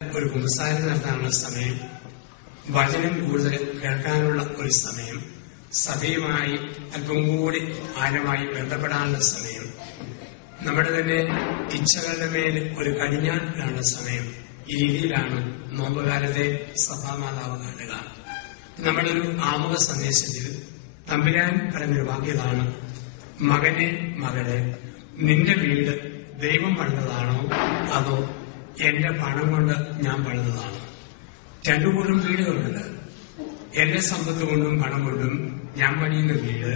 ഒരു കുമ്പസാരം നടത്താനുള്ള സമയം, വചനം കൂടുതൽ കേൾക്കാനുള്ള ഒരു സമയം, സഭയുമായി അല്പം കൂടി ആഴമായി ബന്ധപ്പെടാനുള്ള സമയം, നമ്മുടെ തന്നെ ഇച്ഛകളുടെ മേൽ ഒരു കടിഞ്ഞാണിടാനുള്ള സമയം. ഈ രീതിയിലാണ് നോമ്പുകാലത്തെ സഭാമാതാവ് കാണുക. നമ്മുടെ ഒരു ആമുഖ സന്ദേശത്തിൽ തമ്പുരാൻ പറഞ്ഞൊരു വാക്യതാണ്: മകനെ, മകളെ, നിന്റെ വീട് ദൈവം പണിതതാണോ അതോ എന്റെ പണം കൊണ്ട് ഞാൻ പണിതതാണോ? രണ്ടു കൂട്ടം വീടുകളുണ്ട്. എന്റെ സമ്പത്ത് കൊണ്ടും പണം കൊണ്ടും ഞാൻ പണിയുന്ന വീട്,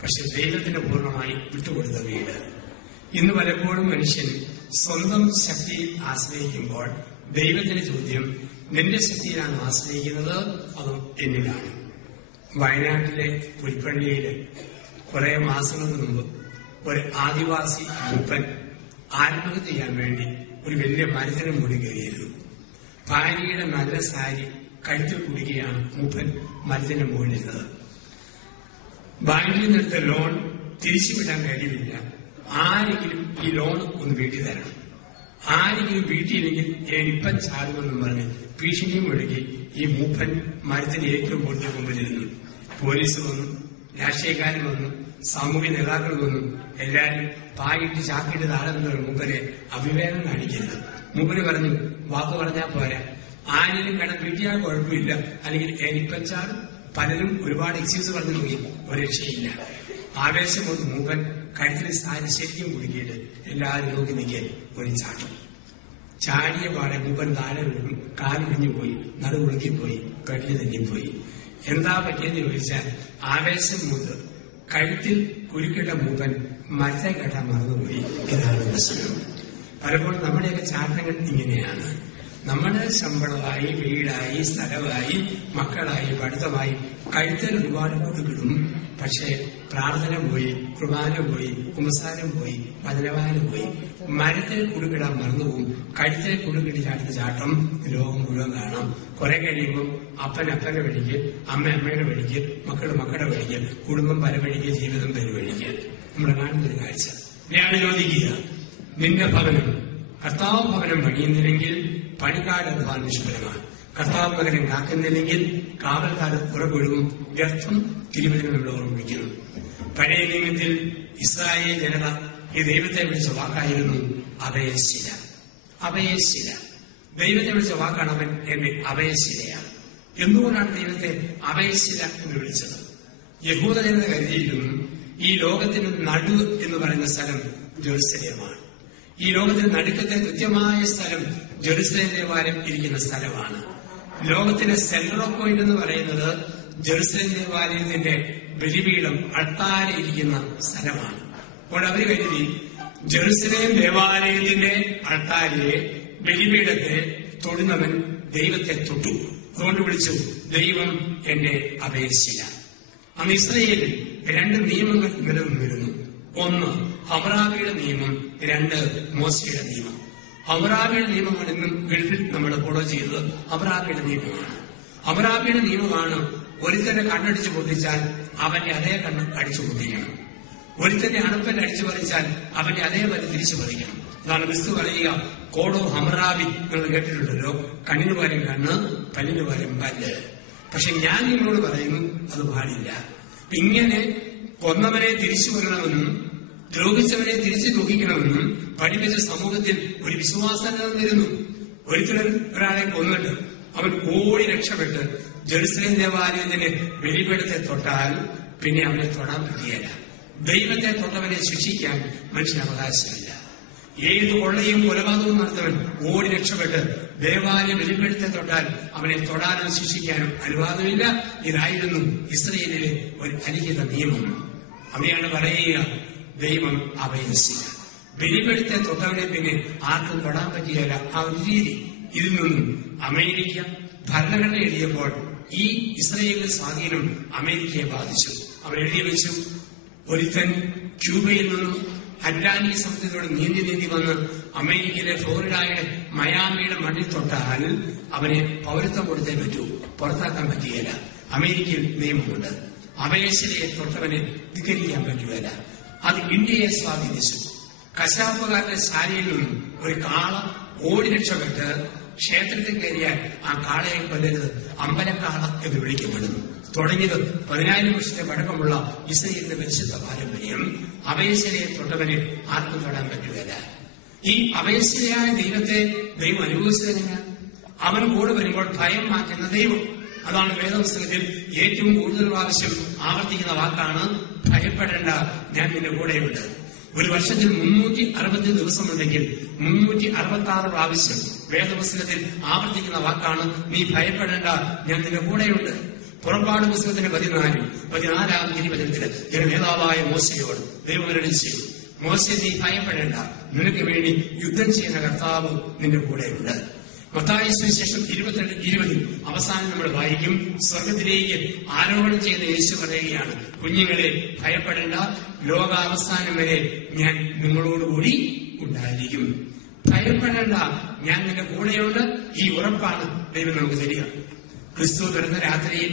പക്ഷെ ദൈവത്തിന് പൂർണ്ണമായി വിട്ടുകൊടുത്ത വീട്. ഇന്ന് പലപ്പോഴും മനുഷ്യൻ സ്വന്തം ശക്തിയിൽ ആശ്രയിക്കുമ്പോൾ ദൈവത്തിന്റെ ചോദ്യം, നിന്റെ ശക്തിയിലാണ് ആശ്രയിക്കുന്നത് അതോ എന്നിലാണ്? വയനാട്ടിലെ പുൽപ്പള്ളിയില് കുറെ മാസങ്ങൾക്ക് മുമ്പ് ഒരു ആദിവാസി മൂപ്പൻ ആത്മഹത്യ ചെയ്യാൻ വേണ്ടി ഒരു വലിയ മരത്തിന് മുടി കയറിയിരുന്നു. ഭാര്യയുടെ നല്ല സാരി കഴുത്തിൽ കുടിക്കുകയാണ് മൂപ്പൻ മരത്തിന് മുകളിലിരുന്നത്. ബാങ്കിൽ നിന്നെടുത്ത ലോൺ തിരിച്ചുവിടാൻ കഴിയില്ല. ആരെങ്കിലും ഈ ലോൺ ഒന്ന് വീട്ടിൽ തരണം, ആരെങ്കിലും വീട്ടിയില്ലെങ്കിൽ ഞാനിപ്പം ചാടുമെന്നും പറഞ്ഞ് ഭീഷണിയും മുഴക്കി ഈ മൂപ്പൻ മരത്തിന് ഏറ്റവും കൂടുതൽ മുമ്പിലിരുന്നു. പോലീസ് വന്നു, രാഷ്ട്രീയക്കാരൻ വന്നു, സാമൂഹ്യ നേതാക്കൾ വന്നു. എല്ലാരും പായിട്ട് ചാക്കിട്ട് താഴെ നിന്നൊരു മൂപ്പരെ അവിവേകം കാണിക്കരുത്. മൂപ്പര് പറഞ്ഞു, വാക്ക് പറഞ്ഞാൽ പോരാ, ആരെങ്കിലും കടം വീട്ടിയാൽ കുഴപ്പമില്ല, അല്ലെങ്കിൽ എനിപ്പച്ചാൽ പലരും ഒരുപാട് എക്സ്ക്യൂസ് പറഞ്ഞു നോക്കി, ഒരു രക്ഷയില്ല. ആവേശം കൊണ്ട് മൂപ്പൻ കഴുത്തിൽ സാരി ശരിക്കും കുടുക്കിയിട്ട് എല്ലാവരും നോക്കി നിൽക്കാൻ ഒരു ചാട്ടം. ചാടിയ പാടെ മൂപ്പൻ താഴെ വീഴും, കാലൊടിഞ്ഞു പോയി, നടുകുളുക്കിപ്പോയി, പെട്ടിന് തെന്നിപ്പോയി. എന്താ പറ്റിയെന്ന് ചോദിച്ചാൽ ആവേശം മൂത്ത് കഴുത്തിൽ കുരുക്കിട്ട മൂപ്പൻ മരത്തെ കെട്ടാൻ മറന്നുപോയി. ഇതാണ് പ്രശ്നം. പലപ്പോഴും നമ്മുടെയൊക്കെ ചാട്ടങ്ങൾ ഇങ്ങനെയാണ്. നമ്മുടെ ശമ്പളമായി, വീടായി, സ്ഥലമായി, മക്കളായി, പഠിത്തമായി കഴുത്തിൽ ഒരുപാട് കൊടുക്കിടും. പക്ഷെ പ്രാർത്ഥന പോയി, കുർബാന പോയി, കുമ്പസാരം പോയി, വചനവായന പോയി, മരത്തിൽ കുടുക്കിടാൻ മറന്നുപോകും. കഴുത്തിൽ കുടുക്കിട്ട് ചാടുന്ന ചാട്ടം ലോകം മുഴുവൻ കാണാം. കുറെ കഴിയുമ്പോൾ അപ്പൻ അപ്പന്റെ വഴിക്ക്, അമ്മ അമ്മയുടെ വഴിക്ക്, മക്കൾ മക്കളുടെ വഴിക്ക്, കുടുംബം പല വഴിക്ക്, ജീവിതം പല വഴിക്ക്. നമ്മൾ കാണുന്നൊരു കാഴ്ച. ഞാൻ ചോദിക്കുക, നിന്റെ ഭവനം കർത്താവ് ഭവനം പണിയുന്നില്ലെങ്കിൽ പണിക്കാട് അധ്വാനം നിഷ്ഫലമാണ്. കർത്താവ് ഭവനം കാക്കുന്നില്ലെങ്കിൽ കാവൽക്കാർ പുറകൊഴുകും. വ്യർത്ഥം തിരുവചനം നമ്മൾ ഓർമ്മിക്കുന്നു. പഴയ നിയമത്തിൽ ഇസ്രായേൽ ജനത ഈ ദൈവത്തെ വിളിച്ച വാക്കായിരുന്നു അഭയശില. അഭയശില, ദൈവത്തെ വിളിച്ച വാക്കാണ് അവൻ എന്റെ അഭയശിലയാണ്. എന്തുകൊണ്ടാണ് ദൈവത്തെ അഭയശില എന്ന് വിളിച്ചത്? യഹൂദ ജനത കരുതിയിരുന്നു ഈ ലോകത്തിന് നടു എന്ന് പറയുന്ന സ്ഥലം ജെറുസലേമാണ്. ഈ ലോകത്തിന് നടുക്കത്തെ കൃത്യമായ സ്ഥലം ജെറുസലേം ദേവാലയം ഇരിക്കുന്ന സ്ഥലമാണ്. ലോകത്തിന്റെ സെന്റർ ഓഫ് പോയിന്റ് എന്ന് പറയുന്നത് ജെറുസലേം ദേവാലയത്തിന്റെ ബലിപീഠം അൾത്താര ഇരിക്കുന്ന സ്ഥലമാണ്. അപ്പോൾ അവര് കരുതി ജെറുസലേം ദേവാലയത്തിന്റെ അൾത്താരയെ, ബലിപീഠത്തെ തൊടുന്നവൻ ദൈവത്തെ തൊട്ടു. അതുകൊണ്ട് വിളിച്ചു ദൈവം എന്റെ അഭയശില. അന്ന് ഇസ്രായേലിൽ രണ്ട് നിയമങ്ങൾ നിലനിന്നിരുന്നു. ഒന്ന് ഹമ്രാബിയുടെ നിയമം, രണ്ട് മോശയുടെ നിയമം. ഹമ്രാബിയുടെ നിയമമാണ് ഇന്നും ഗൾഫിൽ നമ്മൾ ഫോളോ ചെയ്തത്. ഹമ്രാബിയുടെ നിയമമാണ്. ഹമ്രാബിയുടെ നിയമമാണ് ഒരുത്തന്റെ കണ്ണടിച്ചു പൊട്ടിച്ചാൽ അവന്റെ അതേ കണ്ണ് അടിച്ചു പൊട്ടിക്കണം. ഒരുത്തന്റെ അണപ്പൻ അടിച്ചു പറിച്ചാൽ അവന്റെ അതേ പല്ല് തിരിച്ചു പറിക്കണം. അതാണ് ക്രിസ്തു പറയുക, കോഡോ ഹമ്രാബി നിങ്ങൾ കേട്ടിട്ടുണ്ടല്ലോ, കണ്ണിന് പകരം കണ്ണ്, പല്ലിന് പകരം പല്ല്. പക്ഷെ ഞാൻ നിങ്ങളോട് പറയുന്നു അത് പാടില്ല. ഇങ്ങനെ കൊന്നവനെ തിരിച്ചു വരണമെന്നും ദ്രോഹിച്ചവനെ തിരിച്ചു ദുഃഖിക്കണമെന്നും പഠിപ്പിച്ച സമൂഹത്തിൽ ഒരു വിശ്വാസം നിലനിന്നിരുന്നു. ഒരിക്കലും ഒരാളെ കൊന്നിട്ട് അവൻ ഓടി രക്ഷപ്പെട്ട് ജെറുസലേം ദേവാലയത്തിന്റെ ബലിപീഠത്തെ തൊട്ടാൽ പിന്നെ അവനെ തൊടാൻ പറ്റിയല്ല. ദൈവത്തെ തൊട്ടവനെ ശിക്ഷിക്കാൻ മനുഷ്യന് അവകാശമില്ല. ഏത് കൊള്ളയും കൊലപാതകവും നടത്തവൻ ഓടി രക്ഷപ്പെട്ട് ദേവാലയ ബലിപീഠത്തെ തൊട്ടാൽ അവനെ തൊടാനും ശിക്ഷിക്കാനും അനുവാദമില്ല. ഇതായിരുന്നു ഇസ്രായേലിലെ ഒരു അലിഖിത നിയമം. അവിടെയാണ് പറയുക ദൈവം അഭയശില. ബലിപീഠത്തെ തൊട്ടവനെ പിന്നെ ആർക്കും തൊടാൻ പറ്റിയല്ല. ആ ഒരു രീതി. ഇതിൽ നിന്നും അമേരിക്ക ഭരണഘടന എഴുതിയപ്പോൾ ഈ ഇസ്രായേലിന്റെ സ്വാധീനം അമേരിക്കയെ ബാധിച്ചു. അവർ എഴുതി വെച്ചു, ഒരുത്തൻ ക്യൂബയിൽ നിന്നും അറ്റ്ലാന്റിക് സമുദ്രത്തോട് നീന്തി വന്ന് അമേരിക്കയിലെ ഫ്ലോറിഡയുടെ മയാമിയുടെ മണ്ണിൽ തൊട്ടാൽ അവനെ പൗരത്വം കൊടുത്തേ പറ്റൂ, പുറത്താക്കാൻ പറ്റുകയില്ല. അമേരിക്കയിൽ നിയമമുണ്ട്. അഭയശിലയെ തൊട്ടവനെ ധിക്കരിക്കാൻ പറ്റുകയില്ല. അത് ഇന്ത്യയെ സ്വാധീനിച്ചു. കശാപ്പുകാരുടെ ശാലയിൽ നിന്നും ഒരു കാള ഓടി രക്ഷപ്പെട്ട് ക്ഷേത്രത്തിൽ കയറിയാൽ ആ കാളയെ കൊല്ലരുത്, അമ്പലക്കാള എന്ന് വിളിക്കപ്പെടുന്നു. തുടങ്ങിയത് 10,000 വർഷത്തെ പഴക്കമുള്ള ഇസ്രായേലിന്റെ പരിശുദ്ധ പാരമ്പര്യം. അപയശിലയെ തൊട്ടവന് ആർക്കും തൊടാൻ പറ്റുകയില്ല. ഈ അപയശിലയായ ദൈവത്തെ ദൈവം അനുഭവിച്ചതെങ്ങനെ? അവന് കൂടെ വരുമ്പോൾ ഭയം മാറ്റുന്ന ദൈവം. അതാണ് വേദപുസ്തകത്തിൽ ഏറ്റവും കൂടുതൽ പ്രാവശ്യം ആവർത്തിക്കുന്ന വാക്കാണ് ഭയപ്പെടേണ്ട, ഞാൻ നിന്റെ കൂടെയുണ്ട്. ഒരു വർഷത്തിൽ 360 ദിവസമുണ്ടെങ്കിൽ 366 പ്രാവശ്യം വേദപുസ്തകത്തിൽ ആവർത്തിക്കുന്ന വാക്കാണ് നീ ഭയപ്പെടേണ്ട, ഞാൻ നിന്റെ കൂടെയുണ്ട്. പുറപ്പാട് പുസ്തകത്തിന്റെ 14-ാം തിരുവചനത്തില് ജനനേതാവായ മോശയോട് ദൈവം അരുളിച്ചു, മോശെ നീ ഭയപ്പെടേണ്ട, നിനക്ക് വേണ്ടി യുദ്ധം ചെയ്യുന്ന കർത്താവ് നിന്റെ കൂടെയുണ്ട്. മത്തായി സുവിശേഷം 22:20 അവസാനം നമ്മൾ വായിക്കും, സ്വർഗത്തിലേക്ക് ആരോപണം ചെയ്ത യേശു പറയുകയാണ്, കുഞ്ഞുങ്ങളെ ഭയപ്പെടേണ്ട, ലോകാവസാനം വരെ ഞാൻ നിങ്ങളോടുകൂടി ഉണ്ടായിരിക്കും. ഭയപ്പെടേണ്ട, ഞാൻ നിന്റെ കൂടെയുണ്ട്. ഈ ഉറപ്പാണ് ദൈവം നമുക്ക് തരിക. ക്രിസ്തു പിറന്ന രാത്രിയിൽ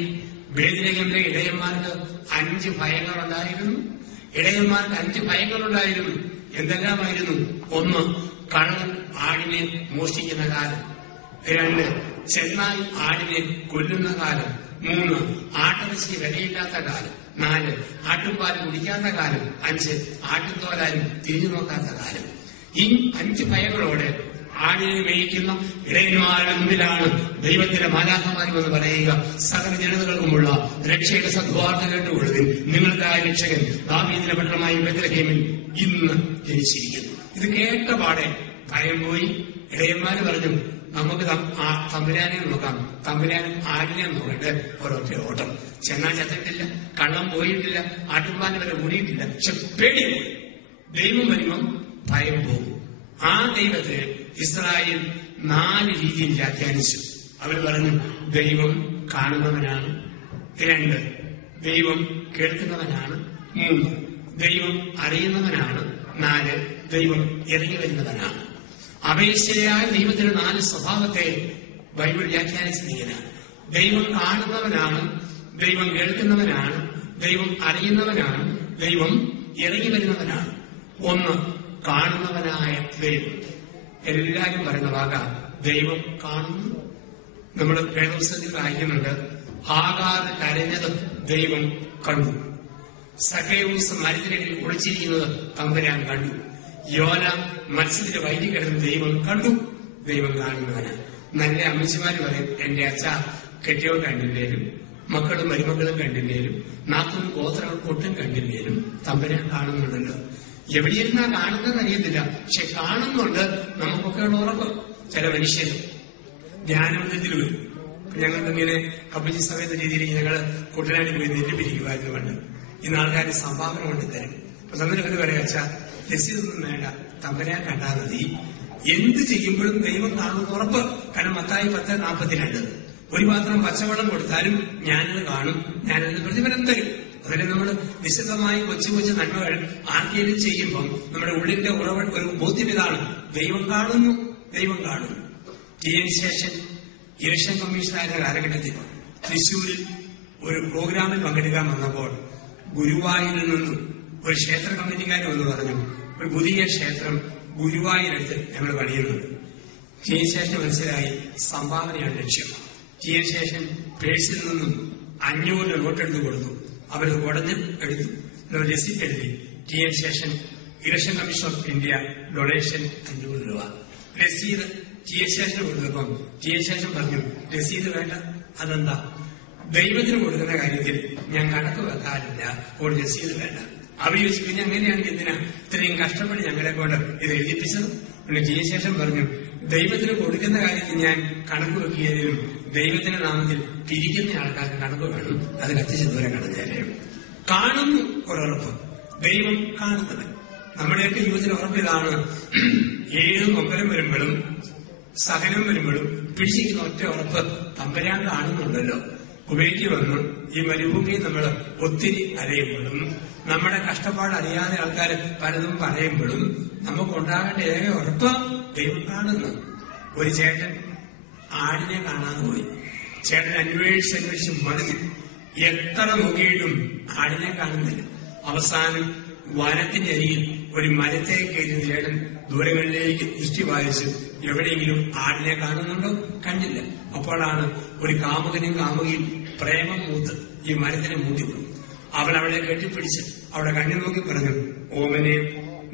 ബേത്ലഹേമിലെ ഇടയന്മാർക്ക് 5 ഭയങ്ങളുണ്ടായിരുന്നു. ഇടയന്മാർക്ക് 5 ഭയങ്ങളുണ്ടായിരുന്നു. എന്തെല്ലാമായിരുന്നു? 1, കള്ളൻ ആടിനെ മോഷ്ടിക്കുന്ന കാലം. 2, ചെന്നായി ആടിനെ കൊല്ലുന്ന കാലം. 3, ആട്ടിറച്ചി വിലയില്ലാത്ത കാലം. 4, ആട്ടുംപാൽ കുടിക്കാത്ത കാലം. 5, ആട്ടുംതോലാരും തിരിഞ്ഞു നോക്കാത്ത കാലം. ഈ 5 ഭയങ്ങളോടെ ആടിനെ മേയിക്കുന്ന ഇടയന്മാരുടെ മുമ്പിലാണ് ദൈവത്തിന്റെ മാലാഖമാർ എന്ന് പറയുക, സകല ജനതകൾക്കുമുള്ള രക്ഷയുടെ സദ്വാർത്ത കേട്ടുകൊള്ളുവിൻ, നിങ്ങൾക്കായ രക്ഷകൻ ദാവീദിന്റെ പട്ടണമായ ബേത്ലഹേമിൽ ഇന്ന് ജനിച്ചിരിക്കുന്നു. ഇത് കേട്ട പാടെ ഭയം പോയി. ഇടയന്മാര് പറഞ്ഞു, നമുക്ക് തമ്പുരാനെ നോക്കാം. തമ്പുരാൻ ആടിനെ നോക്കട്ടെ. ഒരൊറ്റ ഓട്ടം. ചെന്നാൽ ചത്തിട്ടില്ല, കള്ളം പോയിട്ടില്ല, ആട്ടുംപാൽ വരെ കൂടിയിട്ടില്ല. പക്ഷെ പേടി പോയി. ദൈവം വരുമ്പം ഭയം പോകും. ആ ദൈവത്തെ ഇസ്രായേൽ 4 രീതിയിൽ വ്യാഖ്യാനിച്ചു. അവർ പറഞ്ഞു, ദൈവം കാണുന്നവനാണ്. 2, ദൈവം കേൾക്കുന്നവനാണ്. 3, ദൈവം അറിയുന്നവനാണ്. 4, ദൈവം ഇറങ്ങി വരുന്നവനാണ്. അപേക്ഷയായ ദൈവത്തിന്റെ 4 സ്വഭാവത്തെ ബൈബിൾ വ്യാഖ്യാനിച്ചിരിക്കുന്ന, ദൈവം കാണുന്നവനാണ്, ദൈവം കേൾക്കുന്നവനാണ്, ദൈവം അറിയുന്നവനാണ്, ദൈവം ഇറങ്ങി വരുന്നവനാണ്. 1, കാണുന്നവനായ ദൈവം. എല്ലാരും പറയുന്ന വാക്കാ ദൈവം കാണുന്നു. നമ്മൾ വേദപുസ്തകത്തിൽ വായിക്കുന്നുണ്ട്, ഹാഗാർ കരഞ്ഞത് ദൈവം കണ്ടു. സഖേയൂസ് മരത്തിനടിയിൽ ഒളിച്ചിരിക്കുന്നത് തമ്പുരാൻ കണ്ടു. യോന മത്സ്യത്തിന്റെ വൈദ്യ കിടന്ന് ദൈവം കണ്ടു. ദൈവം കാണുന്നവനാണ്. നല്ല അമ്മച്ചിമാര് പറയും, എന്റെ അച്ഛ കെട്ടിയോ കണ്ടില്ലേലും, മക്കളും മരുമക്കളും കണ്ടില്ലേലും, നാത്തും ഗോത്രങ്ങൾ ഒട്ടും കണ്ടില്ലേലും തമ്പുരാൻ കാണുന്നുണ്ടല്ലോ. എവിടെയിരുന്നാ കാണുന്നതെന്ന് അറിയത്തില്ല, പക്ഷെ കാണുന്നുണ്ട്. നമുക്കൊക്കെയുള്ള ഉറപ്പ്. ചില മനുഷ്യർ ധ്യാനത്തിൽ വരും. ഞങ്ങൾക്കിങ്ങനെ കപ്പിച്ചി സമയത്ത് രീതിയിൽ ഞങ്ങൾ കുട്ടനാടി പോയി നെല്ലിപ്പിരിക്കുമായിരുന്നു പണ്ട്. ഇന്ന് ആൾക്കാർ സംഭാവന കൊണ്ട് തരും. അപ്പൊ തമ്മിലൊക്കെ പറയാ, അച്ഛാ രസീതൊന്നും വേണ്ട, തമ്പുരാൻ കണ്ടാൽ മതി. എന്ത് ചെയ്യുമ്പോഴും ദൈവം കാണുന്ന ഉറപ്പ്. കാരണം മത്തായി 10:42 ഒരു പാത്രം പച്ചവെള്ളം കൊടുത്താലും ഞാനത് കാണും, ഞാനതിന് പ്രതിഫലം തരും. അതിന് നമ്മൾ വിശദമായി കൊച്ചു കൊച്ചു നന്മകൾ ആർക്കെങ്കിലും ചെയ്യുമ്പോൾ നമ്മുടെ ഉള്ളിന്റെ ഉറവ ഒരു ബോധ്യം ഇതാണ്, ദൈവം കാണുന്നു, ദൈവം കാണുന്നു. ടി.എൻ. ശേഷൻ ഇലക്ഷൻ കമ്മീഷനായിരുന്ന കാലഘട്ടത്തിൽ തൃശ്ശൂരിൽ ഒരു പ്രോഗ്രാമിൽ പങ്കെടുക്കാൻ വന്നപ്പോൾ ഗുരുവായൂരിൽ നിന്നും ഒരു ക്ഷേത്ര കമ്മിറ്റിക്കാർ വന്ന് പറഞ്ഞു, ഒരു പുതിയ ക്ഷേത്രം ഗുരുവായൂരടുത്ത് ഞങ്ങൾ പണിയുന്നുണ്ട്. ടി.എൻ. ശേഷൻ മനസ്സിലായി സംഭാവനയാണ് ലക്ഷ്യം. ടി.എൻ. ശേഷൻ പേഴ്സിൽ നിന്നും 500 നോട്ടെടുത്ത് കൊടുത്തു. അവരത് ഉടഞ്ഞ് എടുത്തു. രസീറ്റ് എഴുതി, TN. Seshan election commission of India donation 500 രൂപ. രസീത് ടി.എൻ. ശേഷന് കൊടുത്തപ്പം ടി.എൻ. ശേഷൻ പറഞ്ഞു, രസീത് വേണ്ട. അതെന്താ? ദൈവത്തിന് കൊടുക്കുന്ന കാര്യത്തിൽ ഞാൻ കണക്ക് വെക്കാറില്ല, ഒരു രസീത് വേണ്ട. അവർ ചോദിച്ചു, പിന്നെ അങ്ങനെയാണെങ്കിൽ എന്തിനാ ഇത്രയും കഷ്ടപ്പെട്ട് ഞങ്ങളെ കൊണ്ട് ഇത് എഴുതിപ്പിച്ചത്? പിന്നെ ടി.എൻ. ശേഷൻ പറഞ്ഞു, ദൈവത്തിന് കൊടുക്കുന്ന കാര്യത്തിൽ ഞാൻ കണക്ക് വെക്കുകയും ദൈവത്തിന്റെ നാമത്തിൽ പിരിക്കുന്ന ആൾക്കാർക്ക് കണക്ക് വേണം. അത് കത്തിച്ച് ദൂരെ കടന്നേരെ കാണുന്നു. ഒരുറപ്പ്, ദൈവം കാണുന്നത്. നമ്മുടെയൊക്കെ ജീവിതത്തിന് ഉറപ്പിതാണ്, ഏത് നൊമ്പരം വരുമ്പോഴും സഹനം വരുമ്പോഴും പിടിച്ചിരിക്കുന്ന ഒറ്റ ഉറപ്പ്, തമ്പുരാൻ കാണുന്നുണ്ടല്ലോ. കുവൈറ്റ് വന്നു ഈ മരുഭൂമിയിൽ നമ്മൾ ഒത്തിരി അറിയപ്പെടും. നമ്മുടെ കഷ്ടപ്പാട് അറിയാതെ ആൾക്കാർ പലതും പറയുമ്പോഴും നമുക്കുണ്ടാകേണ്ട ഏക ഉറപ്പ് ദൈവം കാണുന്നു. ഒരു ചേട്ടൻ ആടിനെ കാണാതെ പോയി. ചേട്ടൻ അന്വേഷിച്ച് മടുത്തു. എത്ര നോക്കിയിട്ടും ആടിനെ കാണുന്നില്ല. അവസാനം വനത്തിന്റെ അരികിൽ ഒരു മരത്തെ കയറി ചേട്ടൻ ദൂരങ്ങളിലേക്ക് ദൃഷ്ടി വായിച്ചു. എവിടെയെങ്കിലും ആടിനെ കാണുന്നുണ്ടോ? കണ്ടില്ല. അപ്പോഴാണ് ഒരു കാമുകനും കാമുകിയും പ്രേമം മൂത്ത് ഈ മരത്തിനെ മൂട്ടിക്കൊണ്ടു. അവൾ അവളെ കെട്ടിപ്പിടിച്ച് അവളെ കണ്ണു നോക്കി പറഞ്ഞു, ഓമനെ,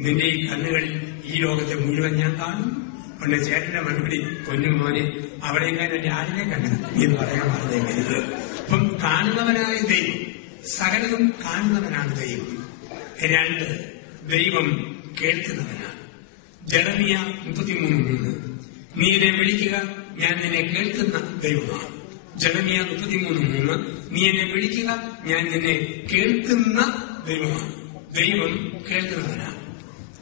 നിന്റെ ഈ കണ്ണുകളിൽ ഈ ലോകത്തെ മുഴുവൻ ഞാൻ കാണും. പിന്നെ ചേട്ടന്റെ മറുപടി, പൊന്നുമോനെ, അവിടെയെങ്കിലും എന്റെ ആടിനെ കണ്ടത് എന്ന് പറയാൻ പറഞ്ഞേക്കരുത്. അപ്പം കാണുന്നവനായ ദൈവം, സകലതും കാണുന്നവനാണ് ദൈവം. 2, ദൈവം കേൾക്കുന്നവനാണ്. ജെറമിയ 33:3, നീ എന്നെ വിളിക്കുക, ഞാൻ നിന്നെ കേൾക്കുന്ന ദൈവമാണ്. ജെറമിയ 33:3, നീ എന്നെ വിളിക്കുക, ഞാൻ നിന്നെ കേൾക്കുന്ന ദൈവമാണ്. ദൈവം കേൾക്കുന്നവനാണ്.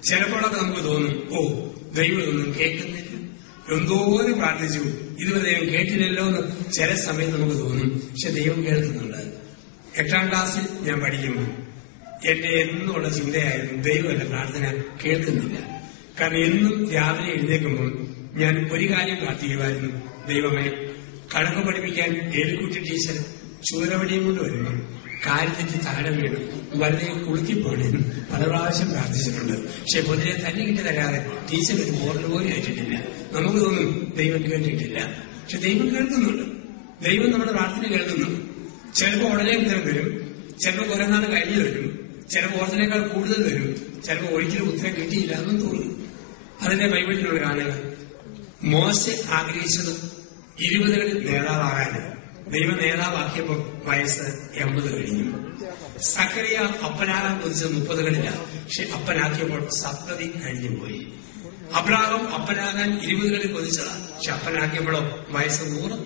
ചിലപ്പോഴൊക്കെ നമുക്ക് തോന്നും, ഓ, ദൈവം ഒന്നും കേൾക്കുന്നില്ല, എന്തോരം പ്രാർത്ഥിച്ചു, ഇതുവരെ ദൈവം കേട്ടില്ലല്ലോ എന്ന് ചില സമയത്ത് നമുക്ക് തോന്നും. പക്ഷെ ദൈവം കേൾക്കുന്നുണ്ട്. 8ാം ക്ലാസ്സിൽ ഞാൻ പഠിക്കുമ്പോൾ എന്റെ എന്നുള്ള ചിന്തയായിരുന്നു, ദൈവം എന്റെ പ്രാർത്ഥന കേൾക്കുന്നില്ല. കാരണം എന്നും രാവിലെ എഴുന്നേൽക്കുമ്പോൾ ഞാൻ ഒരു കാര്യം പ്രാർത്ഥിക്കുമായിരുന്നു, ദൈവമേ, കണക്ക് പഠിപ്പിക്കാൻ ഏലിക്കുട്ടി ടീച്ചർ ചൂരവടിയും കൊണ്ട് വരുമ്പോൾ കാര്യത്തിൽ താഴെ വീണ് വെറുതെ കുളുക്കിപ്പോണെന്ന് പല പ്രാവശ്യം പ്രാർത്ഥിച്ചിട്ടുണ്ട്. പക്ഷെ പൊതുവെ തന്നെ കിട്ടി തരാതെ ടീച്ചർ ഒരു ബോർഡിൽ പോലും ആയിട്ടിട്ടില്ല. നമുക്ക് തോന്നും ദൈവം കേട്ടിട്ടില്ല. പക്ഷെ ദൈവം കേൾക്കുന്നുണ്ട്. ദൈവം നമ്മുടെ പ്രാർത്ഥന കേൾക്കുന്നുണ്ട്. ചിലപ്പോൾ ഉടനെ ഉത്തരം വരും, ചിലപ്പോൾ കുറെ നാൾ കഴിഞ്ഞു വരും, ചിലപ്പോൾ ഓർത്തിനേക്കാൾ കൂടുതൽ വരും, ചിലപ്പോൾ ഒരിക്കലും ഉത്തരം കിട്ടിയില്ല എന്നും തോന്നും. അതിന്റെ ബൈബിളിലുള്ള കാണുക, മോശെ ആഗ്രഹിച്ചത് 20കളിൽ നേതാവാകാന് ദൈവ നേതാവാക്കിയപ്പോൾ വയസ്സ് 80 കഴിഞ്ഞു. സക്കറിയ അപ്പനാകാൻ കൊതിച്ചത് 30കളിലാണ്. പക്ഷെ അപ്പനാക്കിയപ്പോൾ 70 കഴിഞ്ഞു പോയി. അബ്രാഹാം അപ്പനാകാൻ 20കളിൽ കൊതിച്ചതാണ്. പക്ഷെ അപ്പനാക്കിയപ്പോഴോ വയസ്സ് 100.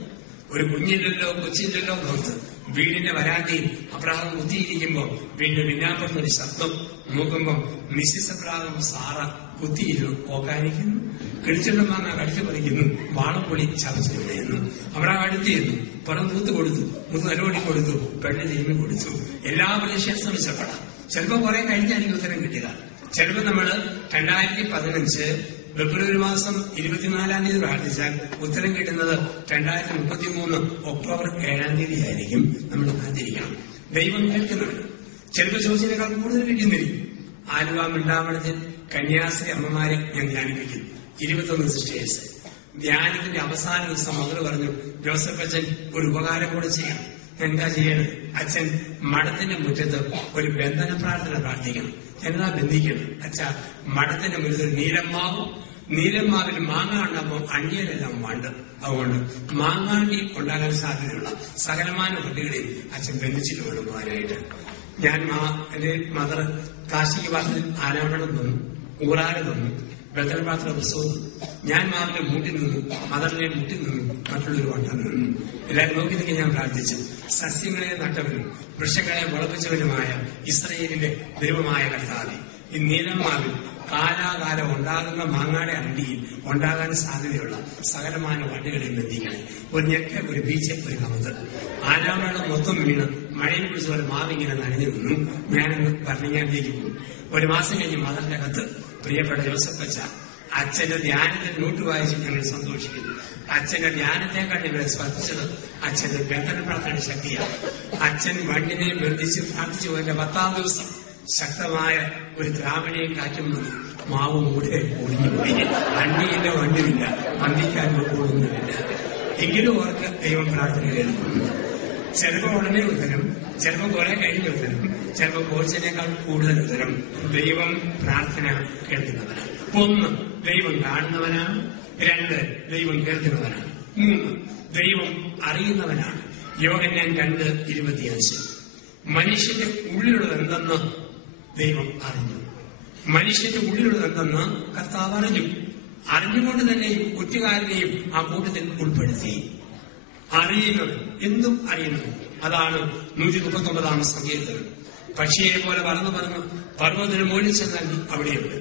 ഒരു കുഞ്ഞില്ലല്ലോ, കൊച്ചില്ലല്ലോ നോർത്ത് വീടിന്റെ വരാന്തയിൽ അബ്രാഹാം കുത്തിയിരിക്കുമ്പോ വീണ്ടും പിന്നാമ്പുറത്തൊരു ശബ്ദം നോക്കുമ്പോ മിസ്സിസ് അബ്രാഹാം സാറ കുത്തിയിരുന്നു, ഓക്കാനിക്കുന്നു, കിടിച്ചിട്ടുമാങ്ങ കടിച്ചു പറിക്കുന്നു, വാളപ്പൊളി ചവച്ചിരുന്നു. അബ്രാഹാം അടുത്തിരുന്നു, പുറം തൂത്ത് കൊടുത്തു, മുത്ത് നലോടി കൊടുത്തു, പെണ്ണ് ചെയ്യുമ്പോൾ കൊടുത്തു. എല്ലാ പ്രദേശം ഇഷ്ടപ്പെടാം. ചിലപ്പോ കുറെ കഴിഞ്ഞായിരിക്കും ഉത്തരം കിട്ടുക. ചിലപ്പോ നമ്മള് 2015 ഫെബ്രുവരി മാസം 24-ാം തീയതി പ്രാർത്ഥിച്ചാൽ ഉത്തരം കിട്ടുന്നത് 2033 ഒക്ടോബർ 7-ാം തീയതി ആയിരിക്കും. നമ്മൾ കാത്തിരിക്കണം. ദൈവം കേൾക്കുന്നുണ്ട്. ചിലപ്പോൾ ചോദിച്ചതിനേക്കാൾ കൂടുതൽ കിട്ടുന്നില്ല. ആലുവ മിണ്ടാമണത്തിൽ കന്യാസ്ത്രീ അമ്മമാരെ ഞാൻ ധ്യാനിപ്പിക്കുന്നു. 21 സിസ്റ്റേഴ്സ്. ധ്യാനത്തിന്റെ അവസാന ദിവസം മകൾ പറഞ്ഞു, ജോസഫ് അച്ഛൻ ഒരു ഉപകാരം കൂടെ ചെയ്യണം. എന്താ ചെയ്യണം? അച്ഛൻ മഠത്തിന്റെ മുറ്റത്ത് ഒരു ബന്ധന പ്രാർത്ഥന പ്രാർത്ഥിക്കണം. എന്താ ബന്ധിക്കണം? അച്ഛാ, മഠത്തിന്റെ മുറ്റത്ത് നീലമ്മാവിൽ മാങ്ങ ഉണ്ടാകുമ്പോൾ അണ്ടിയലെല്ലാം വേണ്ട. അതുകൊണ്ട് മാങ്ങാണ്ടി ഉണ്ടാകാൻ സാധ്യതയുള്ള സകലമാന കുട്ടികളെയും അച്ഛൻ ബന്ധിച്ചിട്ട് വേണം പോകാനായിട്ട്. ഞാൻ എന്റെ മദർ കാശിക്ക് പാത്രത്തിൽ ആലാമണം തന്നു, ഊറാറ് തന്നു, ബദൽപാത്ര പുസ്തകം. ഞാൻ മാവിന്റെ മൂട്ടിൽ നിന്നു, മദറിനെ മുട്ടിൽ നിന്നു, മറ്റുള്ളൊരു വട്ടം നിന്നു. എല്ലാവരും നോക്കി നിൽക്കി ഞാൻ പ്രാർത്ഥിച്ചു. സസ്യങ്ങളെ നട്ടവനും വൃക്ഷങ്ങളെ മുളപ്പിച്ചവനുമായ ഇസ്രയേലിന്റെ ദൈവമായ കർത്താവേ, ഈ നീലമാവിൽ കാലാകാലം ഉണ്ടാകുന്ന മാങ്ങാടെ അണ്ടിയിൽ ഉണ്ടാകാൻ സാധ്യതയുള്ള സകലമായ വണ്ടികളെയും ബന്ധിക്കണേ. ഒരു ഞെക്ക, ഒരു ബീച്ച്, ഒരു കമത്ത്. ആലാമേളം മൊത്തം വീണ് മഴയിൽ പിടിച്ച പോലെ മാവിങ്ങനെ നനഞ്ഞു നിന്നു. ഞാനൊന്ന് ഭരണങ്ങാനത്തേക്ക് പോകും. 1 മാസം കഴിഞ്ഞ് മദറിന്റെ കത്ത്, പ്രിയപ്പെട്ട ജോസഫ് അച്ഛ, അച്ഛന്റെ ധ്യാനത്തിൽ നോട്ട് വായിച്ച് ഞങ്ങൾ സന്തോഷിക്കുന്നു. അച്ഛന്റെ ധ്യാനത്തെക്കാൾ ഞങ്ങളെ സ്പർശിച്ചത് അച്ഛന്റെ ബന്ധന പ്രാർത്ഥനയുടെ ശക്തിയാണ്. അച്ഛൻ വണ്ടിനെ ബന്ധിച്ച് പ്രാർത്ഥിച്ചു പോയതിന്റെ 10ാം ദിവസം ശക്തമായ ഒരു ഗ്രാമീണയും കാറ്റും വന്നു. മാവ് മൂടെ ഒടിഞ്ഞുപോയി. അണ്ടിയില്ല, വണ്ടിയില്ല, വണ്ടിക്കാൻ ഒന്നുമില്ല. എങ്കിലും ഓർക്ക് ദൈവം പ്രാർത്ഥന കേൾക്കുന്നു. ചിലപ്പോ ഉടനെ ഉത്തരം, ചിലപ്പോ കുറെ കഴിഞ്ഞ ഉത്തരം, ചിലപ്പോ കോഴ്സിനേക്കാൾ കൂടുതൽ ഉത്തരം. ദൈവം പ്രാർത്ഥന കേൾക്കുന്നവനാണ്. 1, ദൈവം കാണുന്നവനാണ്. 2, ദൈവം കേൾക്കുന്നവനാണ്. 3, ദൈവം അറിയുന്നവനാണ്. യോഹന്നാൻ 2:25, മനുഷ്യന്റെ ഉള്ളിലുള്ളത് എന്തെന്ന് ദൈവം അറിഞ്ഞു. മനുഷ്യന്റെ ഉള്ളിലുള്ളത് എന്തെന്ന് കർത്താവ് അറിഞ്ഞു. അറിഞ്ഞുകൊണ്ട് തന്നെ ഒറ്റുകാരനെയും ആ കൂട്ടത്തിൽ ഉൾപ്പെടുത്തി. അറിയുന്നത്, എന്തും അറിയുന്നത്. അതാണ് 139-ാം സങ്കീർത്തനം. പക്ഷിയെ പോലെ പറന്ന് പർവ്വതത്തിന് മുകളിൽ ചെന്നാൽ നീ അവിടെയുണ്ട്.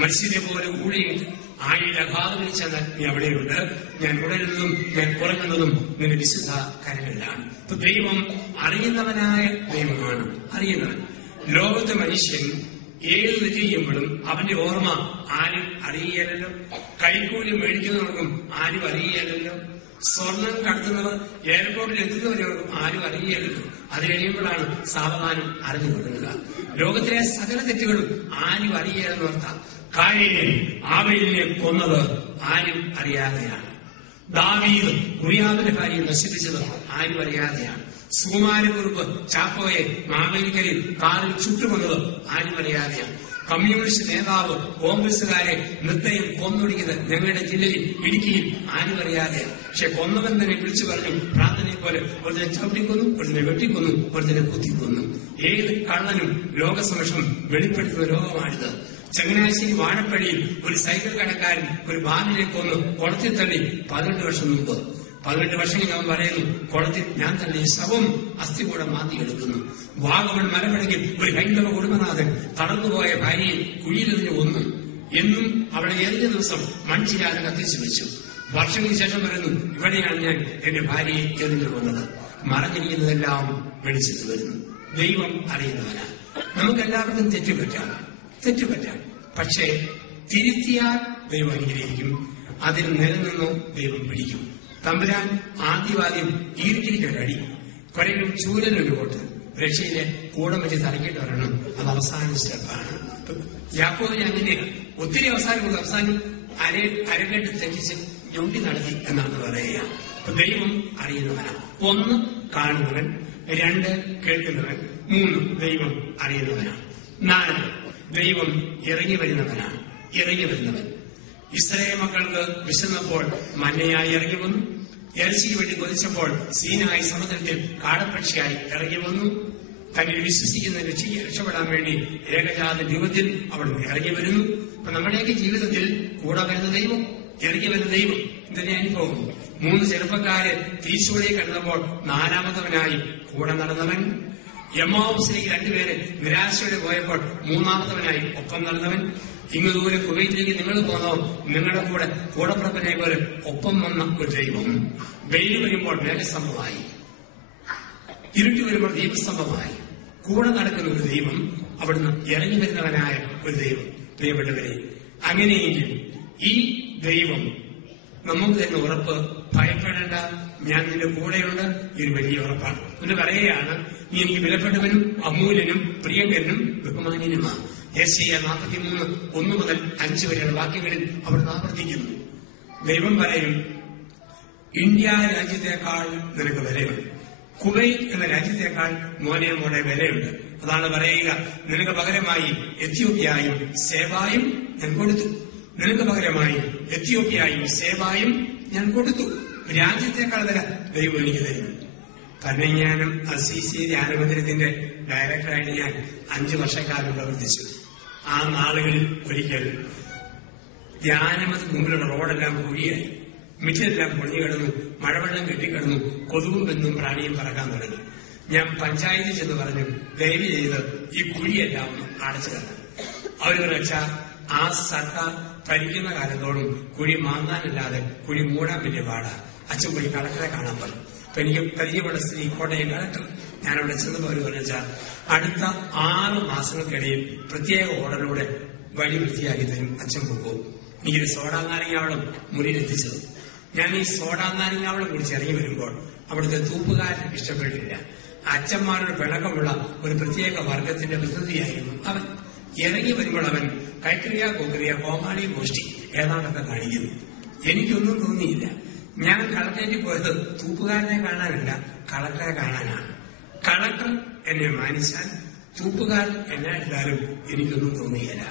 മത്സ്യത്തെ പോലെ ഊഴിയിട്ട് ആഴിയിൽ അഗാധത്തിൽ ചെന്നാൽ നീ അവിടെയുണ്ട്. ഞാൻ ഉടരുന്നതും ഞാൻ ഉറങ്ങുന്നതും നിന്റെ വിശുദ്ധ കരങ്ങളിലാണ്. ഇപ്പൊ ദൈവം അറിയുന്നവനായ ദൈവമാണ്. അറിയുന്നവൻ. ലോകത്തെ മനുഷ്യൻ ഏത് തെറ്റ് ചെയ്യുമ്പോഴും അവന്റെ ഓർമ്മ ആരും അറിയില്ലല്ലോ. കൈക്കൂലി മേടിക്കുന്നവർക്കും ആരും അറിയില്ലല്ലോ. സ്വർണം കടത്തുന്നവർ എയർപോർട്ടിൽ എത്തുന്നവരവർക്കും ആരും അറിയില്ലല്ലോ. അത് കഴിയുമ്പോഴാണ് സാവധാനം അറിഞ്ഞു കൊടുക്കുക. ലോകത്തിലെ സകല തെറ്റുകളും ആരും അറിയില്ലെന്ന് ഓർത്താം. കായേനെ ആബേലിനെ കൊന്നത് ആരും അറിയാതെയാണ്. ദാവീദ് ഉറിയാവിന്റെ ഭാര്യയെ നശിപ്പിച്ചത് ആരും അറിയാതെയാണ്. സുകുമാരക്കുറുപ്പ് ചാക്കോയെ മാവേലിക്കരയിൽ കാറിൽ ചുട്ടുകൊന്നത് ആരും അറിയാതെയാണ്. കമ്മ്യൂണിസ്റ്റ് നേതാവ് കോൺഗ്രസുകാരെ നിർദ്ദയം കൊന്നൊടുക്കിയത് ഞങ്ങളുടെ ജില്ലയിൽ ഇടുക്കിയിൽ ആരും അറിയാതെയാണ്. പക്ഷെ കൊന്നവൻ തന്നെ വിളിച്ചു പറഞ്ഞു പ്രാർത്ഥനയെ പോലെ ഒരുതിനെ ചവിട്ടിക്കൊന്നു, ഒരുതിനെ വെട്ടിക്കൊന്നു, ഒരുതിനെ കുത്തിക്കൊന്നു. ഏത് കള്ളനും ലോകസമക്ഷം വെളിപ്പെടുത്തുന്ന ലോകമാണിത്. ചങ്ങനാശ്ശേരി വാഴപ്പടിയിൽ ഒരു സൈക്കിൾ കടക്കാരൻ ഒരു ബാലിനെ കൊന്ന് കുളത്തിൽ തള്ളി 18 വർഷം മുമ്പ്. 18 വർഷങ്ങൾ അവൻ പറയുന്നു, കുളത്തിൽ ഞാൻ തന്നെ ശവം അസ്ഥി കൂടെ മാറ്റിയെടുക്കുന്നു. വാഗമൺ മലമുടങ്ങിൽ ഒരു ഹൈന്ദവ കുടുംബനാഥൻ തളർന്നുപോയ ഭാര്യയെ കുഴിയിലെറിഞ്ഞു കൊന്നു. എന്നും അവിടെ എറിഞ്ഞ ദിവസം മൺചിരാതെ കത്തിച്ചു വെച്ചു. വർഷങ്ങൾക്ക് ശേഷം പറയുന്നു, ഇവിടെയാണ് ഞാൻ എന്റെ ഭാര്യയെ എറിഞ്ഞു കൊന്നത്. മറഞ്ഞിരിക്കുന്നതെല്ലാം വെളിച്ചത്ത് വരുന്നു. ദൈവം അറിയുന്നവനാ. നമുക്കെല്ലാവർക്കും തെറ്റുപറ്റാം. പക്ഷേ തിരുത്തിയാൽ ദൈവം അനുഗ്രഹിക്കും. അതിൽ നിലനിന്നോ ദൈവം പിടിക്കും. തമ്പുരാൻ ആദ്യം ഈർക്കിരിക്കടി കുറയും ചൂരലൊരു കോട്ട് രക്ഷയിലെ കൂടം വെച്ച് തറക്കിട്ട് വരണം. അത് അവസാന സ്റ്റെപ്പാണ്. യാക്കോബിന് അങ്ങനെയാണ്. ഒത്തിരി അവസാനം അരകെട്ട് തെറ്റിച്ച് ഞൊണ്ടി നടത്തി എന്നാണ് പറയുക. ദൈവം അറിയുന്നവനാണ്. 1 കാണുന്നവൻ, 2 കേൾക്കുന്നവൻ, 3 ദൈവം അറിയുന്നവനാണ്, 4 ദൈവം ഇറങ്ങി വരുന്നവൻ. ഇസ്രായേൽ മക്കൾക്ക് വിശന്നപ്പോൾ മന്നയായി ഇറങ്ങി വന്നു. ഇറച്ചിക്ക് വേണ്ടി കൊതിച്ചപ്പോൾ സീനായി സമുദ്രത്തിൽ കാടപ്പക്ഷിയായി ഇറങ്ങി വന്നു. തന്നിൽ വിശ്വസിക്കുന്ന രക്ഷപ്പെടാൻ വേണ്ടി ഏകജാത രൂപത്തിൽ അവൾ ഇറങ്ങി വരുന്നു. അപ്പൊ നമ്മുടെയൊക്കെ ജീവിതത്തിൽ കൂടെ വരുന്ന ദൈവം, ഇറങ്ങി വരുന്ന ദൈവം ഇതന്നെ അനുഭവം. 3 ചെറുപ്പക്കാരെ തീശൂളയെ കണ്ടപ്പോൾ 4മത്തവനായി കൂടെ നടന്നവൻ. എമ്മാവുസിലേക്ക് 2 പേര് നിരാശയോടെ പോയപ്പോൾ 3മത്തവനായി ഒപ്പം നടന്നവൻ. ഇങ്ങ് ദൂരെ കുവൈറ്റിലേക്ക് നിങ്ങൾ പോന്നോ, നിങ്ങളുടെ കൂടെ കൂടപ്പുറപ്പിനെ പോലെ ഒപ്പം വന്ന ഒരു ദൈവം. വെയിൽ വരുമ്പോൾ മേഘസ്തംഭമായി, ഇരുട്ടി വരുമ്പോൾ ദീപസ്തംഭമായി കൂടെ നടക്കുന്ന ഒരു ദൈവം, അവിടുന്ന് ഇറങ്ങി വരുന്നവനായ ഒരു ദൈവം. പ്രിയപ്പെട്ടവരെ, അങ്ങനെയെങ്കിൽ ഈ ദൈവം നമുക്ക് തന്നെ ഉറപ്പ്. ഭയപ്പെടേണ്ട, ഞാൻ നിന്റെ കൂടെയുണ്ട്. ഒരു വലിയ ഉറപ്പാണ്. എന്ന് പറയുകയാണ്, നീ എനിക്ക് വിലപ്പെട്ടവനും അമൂല്യനും പ്രിയങ്കരനും ബഹുമാന്യനുമാണ്. യെശയ്യാ 43:1 മുതൽ 5 വരെയുള്ള വാക്യങ്ങളിൽ അവിടുന്ന് ആവർത്തിക്കുന്നു. ദൈവം പറയും, ഇന്ത്യ രാജ്യത്തെക്കാൾ നിനക്ക് വിലയുണ്ട്. കുവൈറ്റ് എന്ന രാജ്യത്തെക്കാൾ മോനെ വിലയുണ്ട്. അതാണ് പറയുക, നിനക്ക് പകരമായി എത്യോപ്യയും സേവായും ഞാൻ കൊടുത്തു. ഞാൻ കൊടുത്തു. രാജ്യത്തെക്കാൾ വില ദൈവം എനിക്ക് തരുന്നു. ഭരണജ്ഞാനം അസീസി ധ്യാനമന്ദിരത്തിന്റെ ഡയറക്ടറായിട്ട് ഞാൻ 5 വർഷക്കാലം പ്രവർത്തിച്ചു. ആ നാളുകളിൽ ഒരിക്കൽ ധ്യാനമത് മുമ്പിലുള്ള റോഡെല്ലാം കുഴിയായി, മിറ്റെല്ലാം പൊളിഞ്ഞു കിടന്നു, മഴവെള്ളം കെട്ടിക്കിടന്നു, കൊതുകും പെന്നും പ്രാണിയും പറക്കാൻ തുടങ്ങി. ഞാൻ പഞ്ചായത്തിൽ ചെന്ന് പറഞ്ഞു, ദയവ് ചെയ്ത് ഈ കുഴിയെല്ലാം അടച്ചു തരണം. അവർ വെച്ചാൽ ആ സർക്കാർ ഭരിക്കുന്ന കാലത്തോടും കുഴി മാന്താനല്ലാതെ കുഴി മൂടാൻ വലിയ പാടാ. അച്ഛൻ പോയി കളക്ടറെ കാണാൻ പറഞ്ഞു. അപ്പൊ എനിക്ക് പരിചയപ്പെട്ട സ്ത്രീ കോട്ടയം കളക്ടർ. ഞാനവിടെ ചെന്നപ്പോൾ അവർ പറഞ്ഞാൽ അടുത്ത 6 മാസങ്ങൾക്കിടയിൽ പ്രത്യേക ഓർഡറിലൂടെ വഴി വൃത്തിയാക്കി തരും, അച്ഛൻ പോകും. എനിക്കൊരു സോഡാ നാരങ്ങാവളം മുറിയിലെത്തിച്ചത്. ഞാൻ ഈ സോഡാ നാരങ്ങാവളം കുടിച്ച് ഇറങ്ങി വരുമ്പോൾ അവിടുത്തെ തൂപ്പുകാരൻ ഇഷ്ടപ്പെട്ടില്ല. അച്ഛന്മാരുടെ പിണക്കമുള്ള ഒരു പ്രത്യേക വർഗത്തിന്റെ പ്രതിനിധിയായിരുന്നു അവൻ. ഇറങ്ങി വരുമ്പോൾ അവൻ കൈക്രിയ, കൊക്രിയ, കോമാളി, ഗോഷ്ഠി ഏതാണ്ടൊക്കെ കാണിക്കുന്നു. എനിക്കൊന്നും തോന്നിയില്ല. ഞാൻ കളക്ടറേറ്റിൽ പോയത് തൂപ്പുകാരനെ കാണാനല്ല, കളക്ടറെ കാണാനാണ്. കളക്ടർ എന്നെ മാനിച്ചാൽ തൂപ്പുകാരൻ എന്നെ എടുത്താലും എനിക്കൊന്നും തോന്നിയില്ല.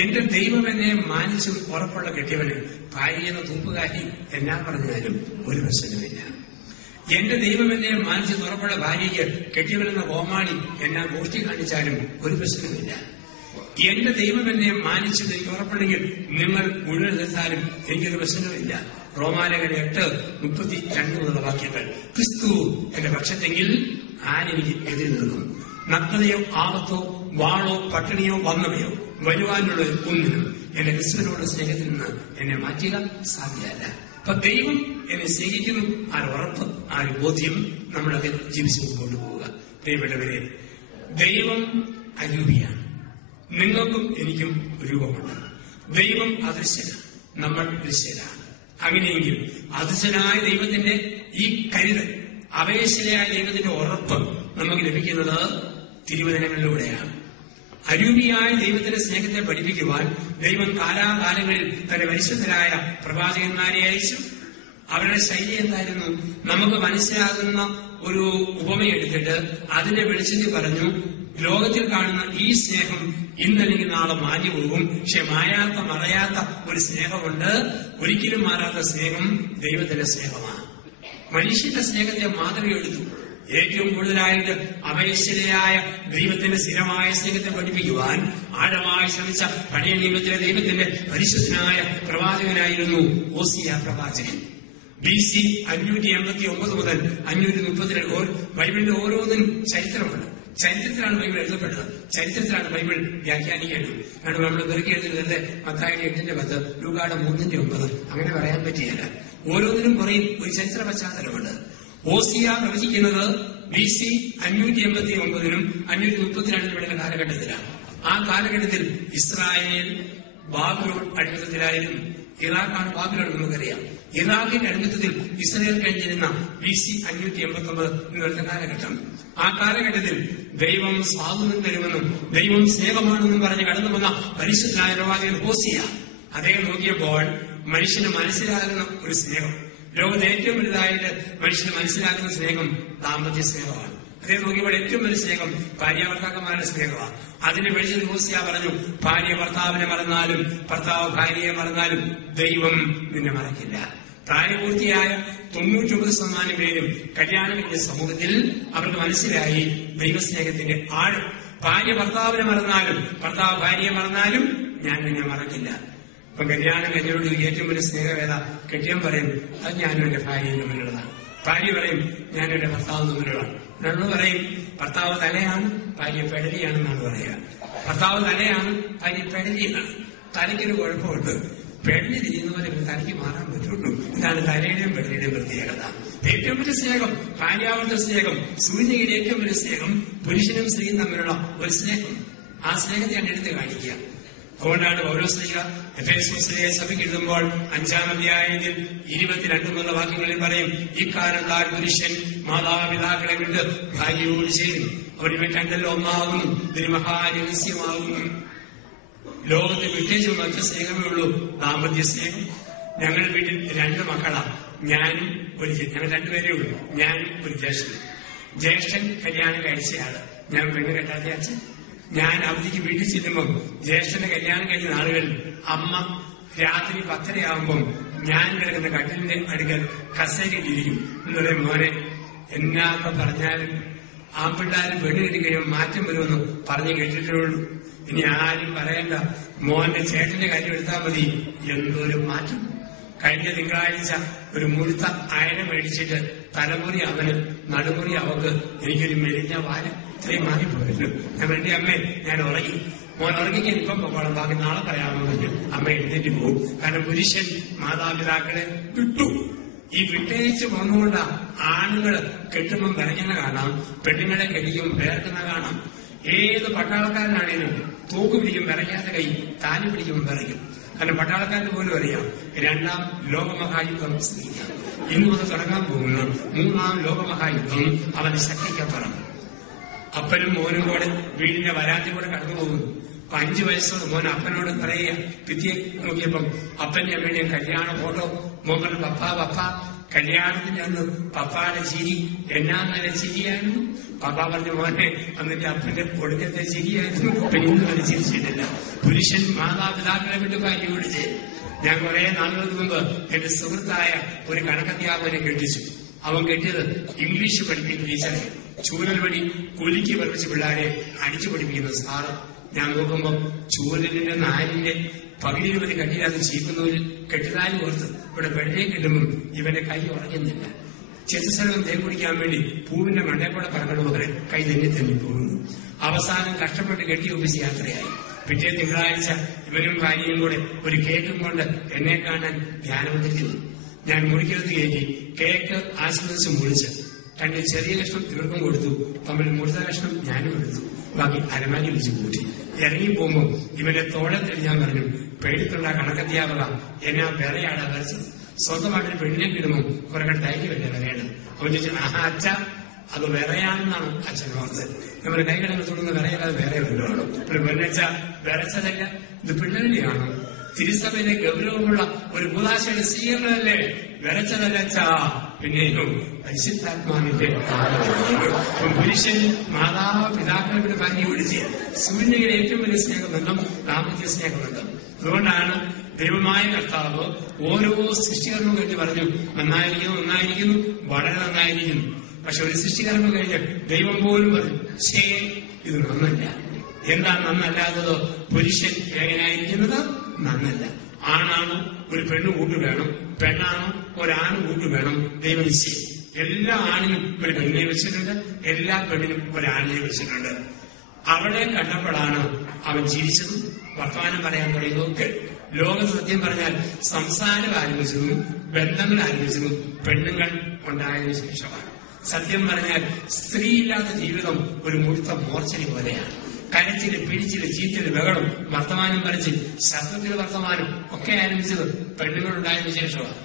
എന്റെ ദൈവം എന്നെ മാനിച്ചും ഉറപ്പുള്ള കെട്ടിയവന് ഭാര്യയെന്ന തൂപ്പുകാരി എന്നാ പറഞ്ഞാലും ഒരു പ്രശ്നവുമില്ല. എന്റെ ദൈവം എന്നെ മാനിച്ച് ഉറപ്പുള്ള ഭാര്യയ്ക്ക് കെട്ടിയവനെന്ന കോമാളി എന്നാ ഗോഷ്ഠി കാണിച്ചാലും ഒരു പ്രശ്നവുമില്ല. എന്റെ ദൈവം എന്നെ മാനിച്ചത് എനിക്ക് ഉറപ്പുണ്ടെങ്കിൽ നിങ്ങൾ മുഴുവൻ എതിർത്താലും എനിക്കൊരു പ്രശ്നവുമില്ല. റോമാലേഖനം 8:32 മുതലുള്ള വാക്യങ്ങൾ. ക്രിസ്തു എന്റെ പക്ഷത്തെങ്കിൽ ആരെനിക്ക് എതിര് നിൽക്കും? നഗ്നതയോ ആപത്തോ വാളോ പട്ടിണിയോ വന്നവയോ വരുവാനുള്ള ഒന്നിനും എന്റെ ക്രിസ്തുവിനോട് സ്നേഹത്തിൽ നിന്ന് എന്നെ മാറ്റുക സാധ്യമല്ല. അപ്പൊ ദൈവം എന്നെ സ്നേഹിക്കുന്നു. ആ ഉറപ്പ്, ആ ബോധ്യം നമ്മളത് ജീവിച്ചു കൊണ്ടുപോവുക. പ്രിയപ്പെട്ടവരെ, ദൈവം അരൂപിയാണ്. നിങ്ങൾക്കും എനിക്കും രൂപമുണ്ട്. ദൈവം അദൃശ്യനാണ്, നമ്മൾ ദൃശ്യരാണ്. അങ്ങനെയെങ്കിൽ അദൃശ്യനായ ദൈവത്തിന്റെ ഈ കരുതൽ, അപേക്ഷയായ ദൈവത്തിന്റെ ഉറപ്പ് നമുക്ക് ലഭിക്കുന്നത് തിരുവചനങ്ങളിലൂടെയാണ്. അരൂപിയായ ദൈവത്തിന്റെ സ്നേഹത്തെ പഠിപ്പിക്കുവാൻ ദൈവം കാലാകാലങ്ങളിൽ തന്റെ പരിശുദ്ധരായ പ്രവാചകന്മാരെ അയച്ചു. അവരുടെ ശൈലി എന്തായിരുന്നു? നമുക്ക് മനസ്സിലാകുന്ന ഒരു ഉപമയെടുത്തിട്ട് അതിന്റെ വെളിച്ചത്തിൽ പറഞ്ഞു, ലോകത്തിൽ കാണുന്ന ഈ സ്നേഹം ഇന്നല്ലെങ്കിൽ നാളെ മാഞ്ഞു പോകും. പക്ഷെ മായാത്ത മറയാത്ത ഒരു സ്നേഹമുണ്ട്. ഒരിക്കലും മാറാത്ത സ്നേഹം ദൈവത്തിന്റെ സ്നേഹമാണ്. മനുഷ്യന്റെ സ്നേഹത്തെ മാതൃകയെടുത്തു. ഏറ്റവും കൂടുതലായിട്ട് അപൈശ്വരയായ ദൈവത്തിന്റെ സ്ഥിരമായ സ്നേഹത്തെ പഠിപ്പിക്കുവാൻ ആഴമായി ശ്രമിച്ച പഴയ നിയമത്തിലെ ദൈവത്തിന്റെ പരിശുദ്ധനായ പ്രവാചകനായിരുന്നു ഓസിയ പ്രവാചകൻ. BC 589 മുതൽ 532. ബൈബിളിന്റെ ഓരോന്നിനും ചരിത്രമുണ്ട്. ചരിത്രത്തിലാണ് ബൈബിൾ എഴുതപ്പെട്ടത്. ചരിത്രത്തിലാണ് ബൈബിൾ വ്യാഖ്യാനിക്കേണ്ടത്. കാരണം നമ്മൾ വെറുതെ എഴുതുന്നത് മത്തായി 8:10, ലൂക്കായുടെ 3:9 അങ്ങനെ പറയാൻ പറ്റിയല്ല. ഓരോന്നിനും പറയും ഒരു ചരിത്ര പശ്ചാത്തലമുണ്ട്. ഓസിയ പ്രവചിക്കുന്നത് BC 589 532 കാലഘട്ടത്തിലാണ്. ആ കാലഘട്ടത്തിൽ ഇസ്രായേൽ ബാബിലോൺ അടിമത്തത്തിലായിരുന്നു. ഇറാഖാണ് ബാബിലോൺ നമുക്കറിയാം. ഇറാഖിന്റെ അടിമത്തത്തിൽ ഇസ്രായേൽ കഴിഞ്ഞിരുന്ന BC 589 എന്ന് പറയുന്ന കാലഘട്ടം. ആ കാലഘട്ടത്തിൽ ദൈവം സ്വാതന്ത്ര്യം തരുമെന്നും ദൈവം സ്നേഹമാണെന്നും പറഞ്ഞ് കടന്നു വന്ന പരിശുദ്ധനായ പ്രവാചകൻ ഓസിയ അദ്ദേഹം നോക്കിയപ്പോൾ മനുഷ്യന് മനസ്സിലാകുന്ന ഒരു സ്നേഹം, ലോകത്ത് ഏറ്റവും വലുതായിട്ട് മനുഷ്യന് മനസ്സിലാക്കുന്ന സ്നേഹം ദാമ്പത്യ സ്നേഹമാണ്. അദ്ദേഹം നോക്കിയപ്പോൾ ഏറ്റവും വലിയ സ്നേഹം ഭാര്യാഭർത്താക്കന്മാരുടെ സ്നേഹമാണ്. അതിനെ വെളിച്ചത്തിൽ ഓസിയ പറഞ്ഞു, ഭാര്യ ഭർത്താവിനെ മറന്നാലും ഭർത്താവ് ഭാര്യയെ മറന്നാലും ദൈവം നിന്നെ മറക്കില്ല. പ്രായപൂർത്തിയായ 99% പേരും കല്യാണത്തിന്റെ സമൂഹത്തിൽ അവർക്ക് മനസ്സിലായി ദൈവസ്നേഹത്തിന്റെ ആഴം. ഭാര്യ ഭർത്താവിനെ മറന്നാലും ഭർത്താവ് ഭാര്യയെ മറന്നാലും ഞാൻ നിന്നെ മറക്കില്ല. ഇപ്പൊ കല്യാണം കഴിഞ്ഞോട് ഏറ്റവും വലിയ സ്നേഹവേദ കെട്ടിയം പറയും, അത് ഞാനും എന്റെ ഭാര്യയും തമ്മിലുള്ളതാണ്. ഭാര്യ പറയും, ഞാൻ എന്റെ ഭർത്താവ് തമ്മിലുള്ളതാണ്. നമ്മൾ പറയും ഭർത്താവ് തലയാണ്, ഭാര്യ പെടലിയാണെന്നാണ് പറയുക. ഭർത്താവ് തലയാണ്, ഭാര്യ പെടലിയാണ്. തലയ്ക്കൊരു കുഴപ്പമുണ്ട്. പെടലി തിരിയുന്ന പോലെ തലയ്ക്ക് മാറാൻ പറ്റുള്ളൂ. ഇതാണ് തലയുടെയും പെടലിയുടെയും പ്രത്യേകത. ഏറ്റവും വലിയ സ്നേഹം ഭാര്യാവർത്ത സ്നേഹം. സൂര്യയുടെ ഏറ്റവും വലിയ സ്നേഹം പുരുഷനും സ്ത്രീയും തമ്മിലുള്ള ഒരു സ്നേഹം. ആ സ്നേഹത്തെയാണ് എടുത്ത് കാണിക്കുക. അതുകൊണ്ടാണ് പൗലോസ്ലീഹ എഫേസോസിലെ സഭയ്ക്ക് എഴുതുമ്പോൾ 5-ാം അധ്യായത്തിൽ 22 വാക്യങ്ങളിൽ പറയും, ഇക്കാരണത്താൽ പുരുഷൻ മാതാപിതാക്കളെ വിട്ട് ഭാര്യയോട് ചേരും, അവർ ഇവ രണ്ടല്ലോ ഒന്നാകുന്നു, ഇതൊരു മഹാരഹസ്യമാകുന്നു. ലോകത്ത് വിട്ടേച്ച് മറ്റു സ്നേഹമേ ഉള്ളൂ, ദാമ്പത്യ സ്നേഹം. ഞങ്ങളുടെ വീട്ടിൽ 2 മക്കളാണ്. ഞാനും ഞങ്ങൾ 2 പേരേ ഉള്ളൂ. ഞാനും ഒരു ജ്യേഷ്ഠൻ. ജ്യേഷ്ഠൻ കല്യാണം കഴിച്ചയാള്, ഞാൻ പെണ്ണ് കെട്ടാത്ത അച്ഛൻ. ഞാൻ അവധിക്ക് വീട്ടിൽ ചെല്ലുമ്പം ജ്യേഷ്ഠന്റെ കല്യാണം കഴിഞ്ഞ നാളുകളിൽ അമ്മ രാത്രി 10:30 ഞാൻ കിടക്കുന്ന കട്ടിലിന്റെ അടുക്കൽ കസേരയിലിരിക്കും. എന്ന് പറയും, മോനെ എന്നൊക്കെ പറഞ്ഞാലും ആൺപിള്ളാരും പെണ്ണ് കെട്ടിക്കഴിയുമ്പോൾ മാറ്റം വരുമെന്ന് പറഞ്ഞു കേട്ടിട്ടുള്ളൂ. ഇനി ആരും പറയണ്ട, മോന്റെ ചേട്ടന്റെ കാര്യം എടുത്താൽ മതി, എന്തൊരു മാറ്റം. കഴിഞ്ഞ തിങ്കളാഴ്ച ഒരു മുഴുത്ത അയന മേടിച്ചിട്ട് തലമുറി അവന്, നടുമുറി അവക്ക്, എനിക്കൊരു മെലിഞ്ഞ വാല. ഇത്രയും മാറിപ്പോയല്ലോ. ഞാൻ എന്റെ അമ്മേ ഞാൻ ഉറങ്ങി, മോൻ ഉറങ്ങിക്കാൻ ഇപ്പം പോകണം, ബാക്കി നാളെ പറയാമെന്ന് പറഞ്ഞു. അമ്മ എഴുന്നേറ്റ് പോകും. കാരണം പുരുഷൻ മാതാപിതാക്കളെ വിട്ടു. ഈ വിട്ടേച്ച് പോന്നുകൊണ്ടാ ആണുങ്ങള് കെട്ടുമ്പം വിറയ്ക്കുന്ന കാണാം, പെണ്ണുങ്ങളെ കെട്ടിക്കുമ്പോൾ വേർക്കുന്ന കാണാം. ഏത് പട്ടാളക്കാരനാണേലും തൂക്ക് പിടിക്കും വിറയ്ക്കാത്ത കൈ, താലി പിടിക്കുമ്പോൾ വിറയ്ക്കും. കാരണം പട്ടാളക്കാരന് പോലും അറിയാം 2-ാം ലോകമഹായുദ്ധം സ്ഥിതിക്കാം. ഇന്ന് മുതൽ തുടങ്ങാൻ പോകുന്ന 3-ാം ലോകമഹായുദ്ധം അവന് ശക്തിക്കപ്പുറം. അപ്പനും മോനും കൂടെ വീടിന്റെ വരാന്തി കൂടെ കടന്നു പോകുന്നു. 5 വയസ്സോട് മോൻ അപ്പനോട് പറയുക, പിറ്റിയെ നോക്കിയപ്പം അപ്പന്റെ അമ്മയുടെയും കല്യാണ ഫോട്ടോ. മോൻ പറഞ്ഞു, പപ്പ കല്യാണത്തിന്റെ അന്ന് പപ്പാടെ ചിരി എന്നാ നല്ല ചിരിയായിരുന്നു. പപ്പ പറഞ്ഞു, മോനെ അന്നിട്ട് അപ്പന്റെ ഒടുക്കത്തെ ചിരിയായിരുന്നു, പിന്നെ ഇന്ന് വരെ ചിരിച്ചിട്ടില്ല. പുരുഷൻ മാതാപിതാക്കളെ വിട്ട് ഭാര്യയോട് ചേരും. ഞാൻ കുറെ നാളുകൾക്ക് മുമ്പ് എന്റെ സുഹൃത്തായ ഒരു കണക്കധ്യാപകനെ കെട്ടിച്ചു. അവൻ കെട്ടിയത് ഇംഗ്ലീഷ് പഠിപ്പിക്കുന്ന ടീച്ചറെ, ചൂരൽ വഴി കുലുക്കി പഠിപ്പിച്ച് പിള്ളേരെ അടിച്ചു പഠിപ്പിക്കുന്ന സാറ്. ഞാൻ നോക്കുമ്പോ ചൂരലിന്റെ 4-ന്റെ പകുതിയിൽ വരെ കട്ടിയില്ലാതെ ചീക്കുന്നവരിൽ കെട്ടിതാലി ഓർത്ത് ഇവിടെ വെള്ളയും കിട്ടുമ്പോൾ ഇവന്റെ കൈ ഉറങ്ങുന്നില്ല. ചെറുസ്ഥലം തേൻ കുടിക്കാൻ വേണ്ടി പൂവിന്റെ മണ്ടേക്കൂടെ പറക്കണമെന്ന് കൈ തെന്നി പോകുന്നു. അവസാനം കഷ്ടപ്പെട്ട് കെട്ടി ഒപ്പിച്ച് യാത്രയായി. പിറ്റേ തിങ്കളാഴ്ച ഇവനും ഭാര്യയും കൂടെ ഒരു കേക്കും കൊണ്ട് എന്നെ കാണാൻ ധ്യാനമന്ത്രിക്കുന്നു. ഞാൻ മുറിക്കരുത് കയറ്റി കേക്ക് ആസ്വദിച്ച് മുറിച്ച് 2 ചെറിയ കഷ്ണം ഇവർക്കും കൊടുത്തു. തമ്മിൽ മുഴുത്ത കഷ്ണം ഞാനും എടുത്തു. ബാക്കി അരമാരി വെച്ച് കൂട്ടി. ഇറങ്ങി പോകുമ്പോ ഇവന്റെ തോളത്തിൽ ഞാൻ പറഞ്ഞു, പേടിത്തുള്ള കണക്കധ്യാപക എന്നാ വിറയാടാ വരച്ചത്. സ്വന്തമായിട്ടൊരു പെണ്ണിനെ കിടുമ്പോ കുറെ കണ്ട് തയ്ക്ക് വല്ല വിറയാണ്. അവൻ ചോദിച്ചു, അച്ഛ അത് വിറയാണെന്നാണ് അച്ഛൻ പറഞ്ഞത്. നമ്മുടെ കൈകളെ തുടർന്ന് വിറയാതെ വേറെ വല്ലതാണ്. ഒരു പെണ്ണച്ച വിറച്ചതല്ല, ഇത് പിള്ളേരെയാണ്. തിരുസഭയിലെ ഗൗരവമുള്ള ഒരു കൂതാശയുടെ സ്വീകരണമല്ലേ, വിറച്ചതല്ലച്ചാ. പിന്നെയും പരിശുദ്ധാത്മാവിന്റെ പുരുഷൻ മാതാവ് പിതാക്കളുടെ ഭാര്യ വിളിച്ച് സൂര്യനിലെ ഏറ്റവും വലിയ സ്നേഹബന്ധം ദാമ്പത്യ സ്നേഹബന്ധം. അതുകൊണ്ടാണ് ദൈവമായ കർത്താവ് ഓരോ സൃഷ്ടികർമ്മം കഴിഞ്ഞ് പറഞ്ഞു, നന്നായിരിക്കുന്നു, വളരെ നന്നായിരിക്കുന്നു. പക്ഷെ ഒരു സൃഷ്ടികർമ്മം കഴിഞ്ഞ് ദൈവം പോലും പറഞ്ഞു, ശരി, ഇത് നന്നല്ല. എന്താണ് നന്നല്ലാത്തത്? പുരുഷൻ എങ്ങനെയായിരിക്കുന്നത്? നന്നല്ല. ആണാണോ ഒരു പെണ്ണ് കൂട്ടു വേണം, പെണ്ണാണോ ഒരാണ് കൂട്ടു വേണം. ദൈവം നിശ്ചയം. എല്ലാ ആണിനും ഒരു പെണ്ണിനെ വെച്ചിട്ടുണ്ട്, എല്ലാ പെണ്ണിനും ഒരാണിനെ വെച്ചിട്ടുണ്ട്. അവിടെ കണ്ടപ്പോഴാണ് അവൻ ചിരിച്ചതും വർത്തമാനം പറയാൻ തുടങ്ങിയതൊക്കെ. ലോകം സത്യം പറഞ്ഞാൽ സംസാരം ആരംഭിച്ചതും ബന്ധങ്ങൾ ആരംഭിച്ചതും പെണ്ണുങ്ങൾ ഉണ്ടായതിനു ശേഷമാണ്. സത്യം പറഞ്ഞാൽ സ്ത്രീയില്ലാത്ത ജീവിതം ഒരു മുഴുത്ത മോർച്ചരി പോലെയാണ്. കരച്ചില്, പിടിച്ചില്, ചീറ്റല്, ബഹളം, വർത്തമാനം പറച്ചിൽ, ശബ്ദത്തില് വർത്തമാനം ഒക്കെ ആരംഭിച്ചത് പെണ്ണുങ്ങൾ ഉണ്ടായതിനു ശേഷമാണ്.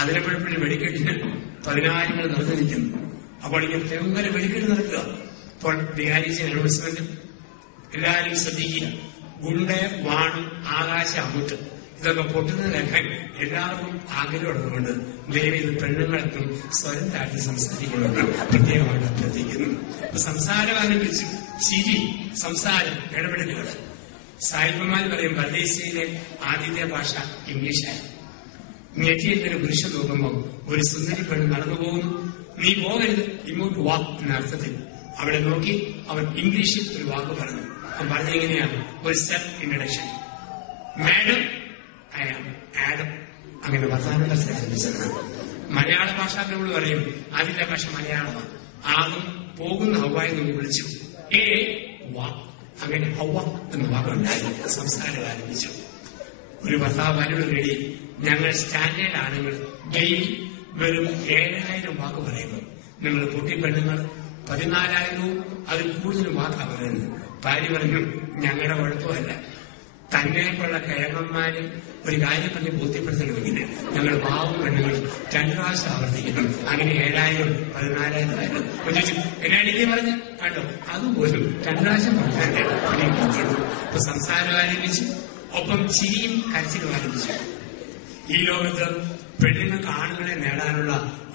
അതിരപ്പഴപ്പിള്ളി വെടിക്കെട്ടിന് 10,000 നിറഞ്ഞു നിൽക്കുന്നു. അപ്പോൾ ഇങ്ങനെ തെങ്ങുകര വെടിക്കെട്ട് നടക്കുക. അപ്പോൾ ബിഹാരീസ് അനൗൺസ്മെന്റും എല്ലാവരും ശ്രദ്ധിക്കുക. ഗുണ്ട്, വാണ്, ആകാശ അമുട്ട് ഇതൊക്കെ പൊട്ടുന്നതിനൊക്കെ എല്ലാവർക്കും ആഗ്രഹമുള്ളതുകൊണ്ട് ദൈവം ഇത് പെണ്ണുങ്ങൾക്കും സ്വരം താഴ്ത്തി സംസാരിക്കുന്നുണ്ട് പ്രത്യേകമായിട്ട് അഭ്യർത്ഥിക്കുന്നു. സംസാരം ആരംഭിച്ചു. ചിരി, സംസാരം, ഇടപെടലുകൾ. സായിപ്പന്മാർ പറയും പരദേശിയിലെ ആദ്യത്തെ ഭാഷ ഇംഗ്ലീഷായി. നെറ്റിയിൽ പുരുഷൻ നോക്കുമ്പോൾ ഒരു സുന്ദരി പെണ്ണ് നടന്നു പോകുന്നു. നീ പോകരുത്, ഇങ്ങോട്ട് വാ എന്ന അർത്ഥത്തിൽ അവിടെ നോക്കി അവൻ ഇംഗ്ലീഷിൽ ഒരു വാക്ക് പറഞ്ഞു. അവൻ പറഞ്ഞെങ്ങനെയാണ്? ഒരു self introduction. Madam, I am Adam. അങ്ങനെ വർത്തമാനം ആരംഭിച്ചത്. മലയാള ഭാഷാക്കളോട് പറയും അതിന്റെ ഭാഷ മലയാളമാണ്. ആദ്യം പോകുന്ന ഹൗവായി നിന്ന് വിളിച്ചു, വാ. അങ്ങനെ ഹൗവ എന്ന വാക്കുണ്ടായി. സംസാരം ആരംഭിച്ചു. ഒരു ഭർത്താവ് ഭാര്യയോട് റെഡി, ഞങ്ങൾ സ്റ്റാൻഡേർഡ് ആണുങ്ങൾ ഡെയിലി വെറും 7,000 വാക്ക് പറയുന്നു. നിങ്ങൾ പൊട്ടിപ്പെണ്ണുങ്ങൾ 14,000 അതിൽ കൂടുതലും വാക്കാ പറയുന്നത്. ഭാര്യ പറഞ്ഞു, ഞങ്ങളുടെ കുഴപ്പമല്ല, തന്നെയൊക്കെയുള്ള കേരളന്മാര് ഒരു കാര്യം പറഞ്ഞ് ബോധ്യപ്പെടുത്തണമെങ്കിൽ ഞങ്ങൾ പാവം പെണ്ണുങ്ങൾ 2 പ്രാവശ്യം ആവർത്തിക്കണം. അങ്ങനെ 7,000 14,000 ആയിരുന്നു. ചോദിച്ചു, എന്നാ പറഞ്ഞു കണ്ടോ, അതുപോലും 2 പ്രാവശ്യം പറഞ്ഞാൽ ഇപ്പൊ സംസാരം ആരംഭിച്ചു. ഒപ്പം ചിരിയും കരച്ചിലും ആരംഭിച്ചു. ഈ ലോകത്ത് പെണ്ണുങ്ങൾക്ക് ആണുങ്ങളെ നേടാനുള്ള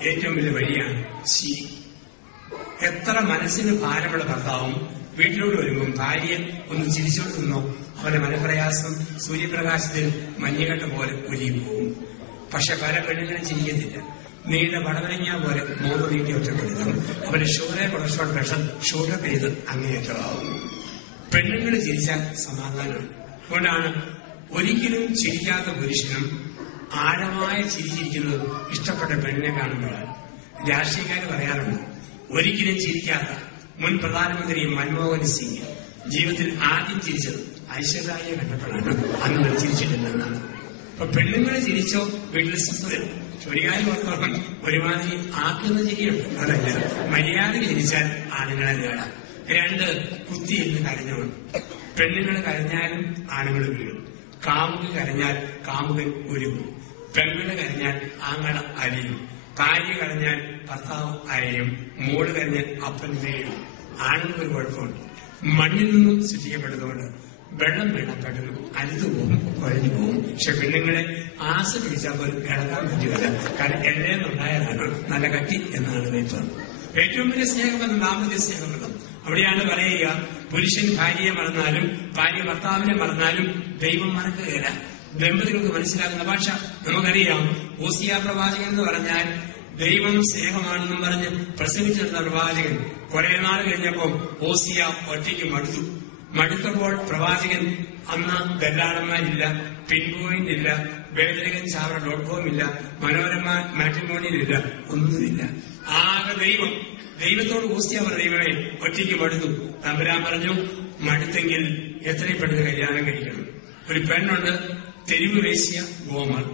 ഏറ്റവും വലിയ വഴിയാണ് ചിരി. എത്ര മനസ്സിന് ഭാരമുള്ള ഭർത്താവും വീട്ടിലോട്ട് വരുമ്പോൾ ഭാര്യ ഒന്ന് ചിരിച്ചോട്ട് നിന്നോ അവന്റെ മനപ്രയാസം സൂര്യപ്രകാശത്തിൽ മഞ്ഞുകട്ട പോലെ ഒലിയും പോകും. പക്ഷെ പല പെണ്ണുങ്ങളും ചിരിക്കുന്നില്ല. നീണ്ട പടവലങ്ങ പോലെ മോന്ന് നീട്ടി ഒറ്റപ്പെടുത്തും. അവന്റെ ഷോറെ കൊളസ്ട്രോൾ പ്രഷർ ഷുഗർ ചെയ്ത് അങ്ങേയറ്റമാകുന്നു. പെണ്ണുങ്ങൾ ചിരിച്ചാൽ സമാധാനമാണ്. അതുകൊണ്ടാണ് ഒരിക്കലും ചിരിക്കാത്ത പുരുഷനും ആഴമായ ചിരിച്ചിരിക്കുന്നത് ഇഷ്ടപ്പെട്ട പെണ്ണിനെ കാണുമ്പോഴാണ്. രാഷ്ട്രീയക്കാർ പറയാറുണ്ട്, ഒരിക്കലും ചിരിക്കാത്ത മുൻ പ്രധാനമന്ത്രി മൻമോഹൻ സിംഗ് ജീവിതത്തിൽ ആദ്യം ചിരിച്ചത് ഐശ്വര്യയെ കണ്ടപ്പോഴാണ്. അന്ന് ചിരിച്ചിട്ടില്ലെന്നാണ്. അപ്പൊ പെണ്ണുങ്ങൾ ചിരിച്ചോ വീട്ടിൽ സ്വസ്ഥതയോ. ചൊരികാരി ഓർത്തോളം ഒരുമാതിരി ആക്കുന്ന ചിരിയുണ്ട്. അതല്ല, മര്യാദ ചിരിച്ചാൽ ആണുങ്ങളെ നേടാം. 2 കുത്തിയിരുന്ന് കരഞ്ഞോളും. പെണ്ണുങ്ങൾ കരഞ്ഞാലും ആണുങ്ങൾ വീഴും. കാമുകൻ കരഞ്ഞാൽ കാമുകൻ ഒരുങ്ങും. പെണ്ണുകൾ കരഞ്ഞാൽ ആങ്ങള അലിയും. ഭാര്യ കരഞ്ഞാൽ ഭർത്താവ് അയയും. മോള് കരഞ്ഞാൽ അപ്പൻ വീഴും. ആണുങ്ങൾക്ക് ഒരു കുഴപ്പമുണ്ട്, മണ്ണിൽ നിന്നും സൃഷ്ടിക്കപ്പെട്ടതുകൊണ്ട് വെള്ളം വീണപ്പെട്ടു അരുതു പോകും, കുഴഞ്ഞു പോകും. പക്ഷെ പെണ്ണുങ്ങളെ ആശ പിടിച്ചാൽ പോലും കിടക്കാൻ പറ്റുകയില്ല. കാരണം എല്ലേന്നുണ്ടായതാണ് നല്ല കട്ടി എന്നാണ് ഏറ്റവും ഏറ്റവും വലിയ സ്നേഹബന്ധം ദാമ്പത്യ സ്നേഹബന്ധം. അവിടെയാണ് പറയുക, പുരുഷൻ ഭാര്യയെ മറന്നാലും ഭാര്യ ഭർത്താവിനെ മറന്നാലും ദൈവം മറക്കുകയില്ല. ദമ്പതികൾക്ക് മനസ്സിലാക്കുന്ന ഭാഷ നമുക്കറിയാം. ഓസിയ പ്രവാചകൻ എന്ന് പറഞ്ഞാൽ ദൈവം സ്നേഹമാണെന്നും പറഞ്ഞ് പ്രസവിച്ചെടുത്ത പ്രവാചകൻ കുറെ നാൾ കഴിഞ്ഞപ്പോൾ ഓസിയ ഒറ്റയ്ക്ക് മടുത്തപ്പോൾ പ്രവാചകൻ അന്ന് ദല്ലാളന്മാരില്ല, പിൻപോയിന്റ് ഇല്ല, വേദനകൻ ചാവറ.com ഇല്ല, മനോരമ മാട്രിമോണിയിലില്ല, ഒന്നുമില്ല. ആകെ ദൈവത്തോട് ഓസിയ പറഞ്ഞ ദൈവമേ ഒറ്റയ്ക്ക് മടുത്തു. തമ്പുരാൻ പറഞ്ഞു, മടുത്തെങ്കിൽ എത്രയും പെട്ടെന്ന് കല്യാണം കഴിക്കണം. ഒരു പെണ്ണുണ്ട്, തെരുവ് വേശ്യ ഗോമർ.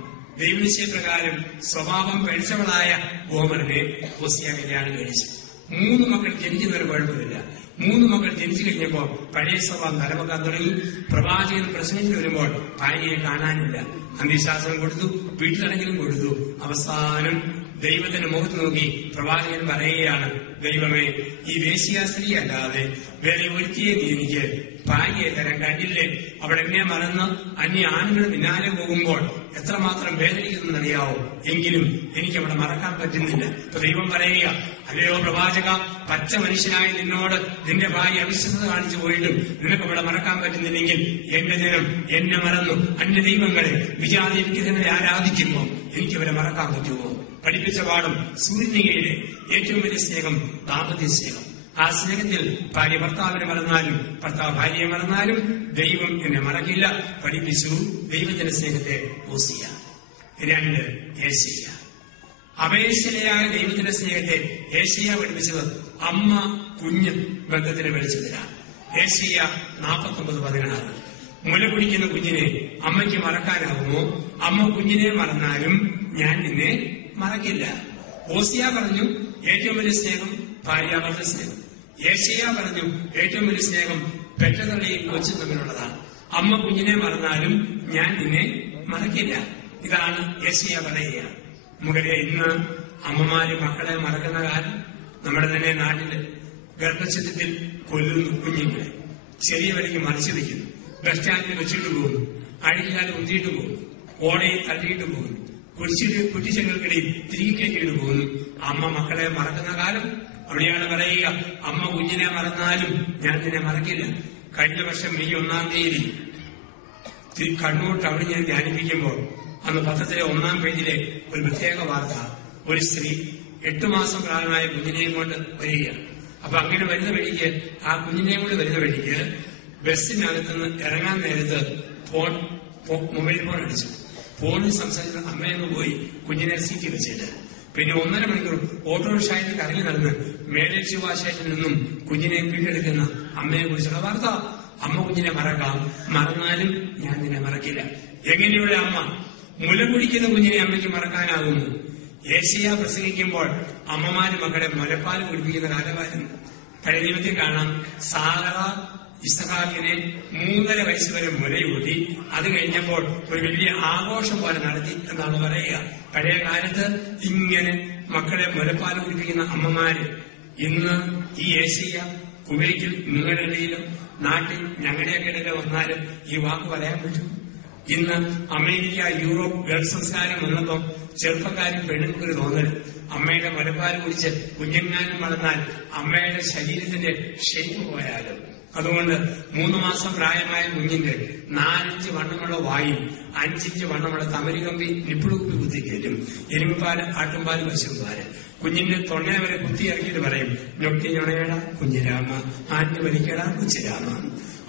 ദൈവനിശ്ചയപ്രകാരം സ്വഭാവം കഴിച്ചവളായ ഗോമറിനെ ഓസിയ കല്യാണം കഴിച്ചു. 3 മക്കൾ ജനിക്കുന്നൊരു കുഴപ്പമില്ല. 3 മക്കൾ ജനിച്ചു കഴിഞ്ഞപ്പോൾ പഴയ സ്വഭാവം നിലനിൽക്കാൻ തുടങ്ങി. പ്രവാചകൻ പ്രസംഗിച്ചു വരുമ്പോൾ ഭാര്യയെ കാണാനില്ല. അന്ത്യശാസനം കൊടുത്തു, വീട്ടിലടങ്കിലും കൊടുത്തു. അവസാനം ദൈവത്തിന്റെ മുഖത്ത് നോക്കി പ്രവാചകൻ പറയുകയാണ്, ദൈവമേ, ഈ വേശ്യാസ്ത്രീ അല്ലാതെ വേറെ ഒരുത്തിയെ നീ എനിക്ക് ഭാര്യയെ തരാൻ കണ്ടില്ലേ? അവിടെ എന്നെ മറന്ന് അന്യ ആണുങ്ങൾ പിന്നാലെ പോകുമ്പോൾ എത്രമാത്രം വേദനിക്കുന്നറിയാവോ? എങ്കിലും എനിക്ക് അവിടെ മറക്കാൻ പറ്റുന്നില്ല. ഇപ്പൊ ദൈവം പറയുക, അല്ലയോ പ്രവാചക, പച്ച മനുഷ്യനായ നിന്നോട് നിന്റെ ഭാര്യ അവിശ്വസത കാണിച്ചു പോയിട്ടും നിനക്ക് ഇവിടെ മറക്കാൻ പറ്റുന്നില്ലെങ്കിൽ എന്റെ ജനം എന്നെ മറന്നു അന്യ ദൈവങ്ങളെ വിജാതി വിഗ്രഹങ്ങളെ ആരാധിക്കുമ്പോ എനിക്കവരെ മറക്കാൻ പറ്റുമോ? പഠിപ്പിച്ച പാഠം സൂര്യനികയിലെ ഏറ്റവും വലിയ സ്നേഹം ദാമ്പത്യ സ്നേഹം. ആ സ്നേഹത്തിൽ ഭാര്യ ഭർത്താവിനെ മറന്നാലും ഭർത്താവ് ഭാര്യയെ മറന്നാലും ദൈവം എന്നെ മറക്കില്ല. പഠിപ്പിച്ചു ദൈവത്തിന്റെ സ്നേഹത്തെ ഓസിയ. 2 ഏശയ്യ. അപേക്ഷയായ ദൈവത്തിന്റെ സ്നേഹത്തെ ഏശയ്യ പഠിപ്പിച്ചത് അമ്മ കുഞ്ഞ് ബന്ധത്തിന് വെളിച്ചത്തിലാണ്. ഏശയ്യ 49:16. മുല കുടിക്കുന്ന കുഞ്ഞിനെ അമ്മയ്ക്ക് മറക്കാനാകുമോ? അമ്മ കുഞ്ഞിനെ മറന്നാലും ഞാൻ നിന്നെ മറക്കില്ല. ഓസിയ പറഞ്ഞു ഏറ്റവും വലിയ സ്നേഹം ഭാര്യാഭർത്തൃ സ്നേഹം. ഏശയ്യ പറഞ്ഞു ഏറ്റവും വലിയ സ്നേഹം പെറ്റതള്ളിയും കൊച്ചും തമ്മിലുള്ളതാണ്. അമ്മ കുഞ്ഞിനെ മറന്നാലും ഞാൻ നിന്നെ മറക്കില്ല. ഇതാണ് ഏശയ്യ പറയുക. നമുക്കറിയാം, ഇന്ന് അമ്മമാര് മക്കളെ മറക്കുന്ന കാലം. നമ്മുടെ തന്നെ നാട്ടില് ഗർഭചിത്രത്തിൽ കൊല്ലുന്നു കുഞ്ഞുങ്ങളെ, ചെറിയ വരയ്ക്ക് മറിച്ചു വയ്ക്കുന്നു, ബസ് സ്റ്റാൻഡിൽ വെച്ചിട്ട് പോകുന്നു, അഴുകാലം ഉന്തിയിട്ട് പോകുന്നു, ഓടയിൽ തള്ളിയിട്ട് പോകുന്നു, കുറ്റിച്ചെങ്ങൾക്കിടയിൽ തിരികെ കയറ്റിയിട്ട് പോകുന്നു. അമ്മ മക്കളെ മറക്കുന്ന കാലം. അവിടെയാണ് പറയുക, അമ്മ കുഞ്ഞിനെ മറന്നാലും ഞാൻ നിന്നെ മറക്കില്ല. കഴിഞ്ഞ വർഷം മെയ് 1-ാം തീയതി കണ്ണൂർ ടൗണിൽ ഞാൻ ധ്യാനിപ്പിക്കുമ്പോൾ അന്ന് പത്രത്തിലെ 1-ാം പേജിലെ ഒരു പ്രത്യേക വാർത്ത, ഒരു സ്ത്രീ 8 മാസം പ്രായമായ കുഞ്ഞിനെയും കൊണ്ട് വരികയാണ്. അപ്പൊ അങ്ങനെ വരുന്ന വഴിക്ക്, ആ കുഞ്ഞിനെയും കൊണ്ട് വരുന്ന വഴിക്ക് ബസ്സിനകത്തുനിന്ന് ഇറങ്ങാൻ നേരത്ത് മൊബൈൽ ഫോൺ അടിച്ചു. ഫോണിൽ സംസാരിച്ച അമ്മയെന്ന് പോയി കുഞ്ഞിനെ സീറ്റിൽ വെച്ചിട്ട് പിന്നെ 1.5 മണിക്കൂർ ഓട്ടോറിക്ഷയിൽ കറങ്ങി നടന്ന് മേലെ ചൊവ്വ സ്റ്റേഷനിൽ നിന്നും കുഞ്ഞിനെ വീണ്ടെടുക്കുന്ന അമ്മയെ കുറിച്ചുള്ള വാർത്ത. അമ്മ കുഞ്ഞിനെ മറക്കാം, മറന്നാലും ഞാൻ നിന്നെ മറക്കില്ല. എങ്ങനെയുള്ള അമ്മ? മുല കുടിക്കുന്ന കുഞ്ഞിനെ അമ്മയ്ക്ക് മറക്കാനാകുന്നു. ഏശയ്യ പ്രസംഗിക്കുമ്പോൾ അമ്മമാര് മക്കളെ മുലപ്പാൽ കുടിപ്പിക്കുന്ന കാലമായിരുന്നു. പഴയ നിയമത്തിൽ കാണാം, സാറ ഇസ്ഹാക്കിനെ 3.5 വയസ്സ് വരെ മുലയൂട്ടി. അത് കഴിഞ്ഞപ്പോൾ ഒരു വലിയ ആഘോഷം പോലെ നടത്തി എന്നാണ് പറയുക. പഴയ കാലത്ത് ഇങ്ങനെ മക്കളെ മുലപ്പാൽ കുടിപ്പിക്കുന്ന അമ്മമാര്. ഇന്ന് ഈ ഏശയ്യ കുവൈറ്റിൽ നിങ്ങളുടെ ഇടയിലും നാട്ടിൽ ഞങ്ങളുടെയൊക്കെ ഇടയിൽ വന്നാലും ഈ വാക്ക് പറയാൻ പറ്റും. ഇന്ന് അമേരിക്ക, യൂറോപ്പ്, ഗൾഫ് സംസ്കാരം വന്നപ്പം ചെറുപ്പക്കാരും പെണ്ണുങ്ങൾക്കൊരു തോന്നൽ, അമ്മയുടെ മുലപ്പാൽ കുടിച്ച് കുഞ്ഞെങ്ങാനും വളർന്നാൽ അമ്മയുടെ ശരീരത്തിന്റെ ഷേപ്പ് പോയാലും. അതുകൊണ്ട് 3 മാസം പ്രായമായ കുഞ്ഞിന്റെ 4 ഇഞ്ച് വണ്ണമുള്ള വായും 5 ഇഞ്ച് വണ്ണമുള്ള തമരികമ്പി നിപ്പിളുകുപ്പി കുത്തിക്കയറ്റും. എരുമപ്പാല്, ആട്ടുംപാല്, പശുപ്പാല്. കുഞ്ഞിന്റെ തൊണ്ണയെ വരെ കുത്തിയിറക്കിയിട്ട് പറയും, ഞൊട്ടി ഞൊണയടാ കുഞ്ഞിരാമ, ആഞ്ഞു വലിക്കടാ കൊച്ചുരാമ.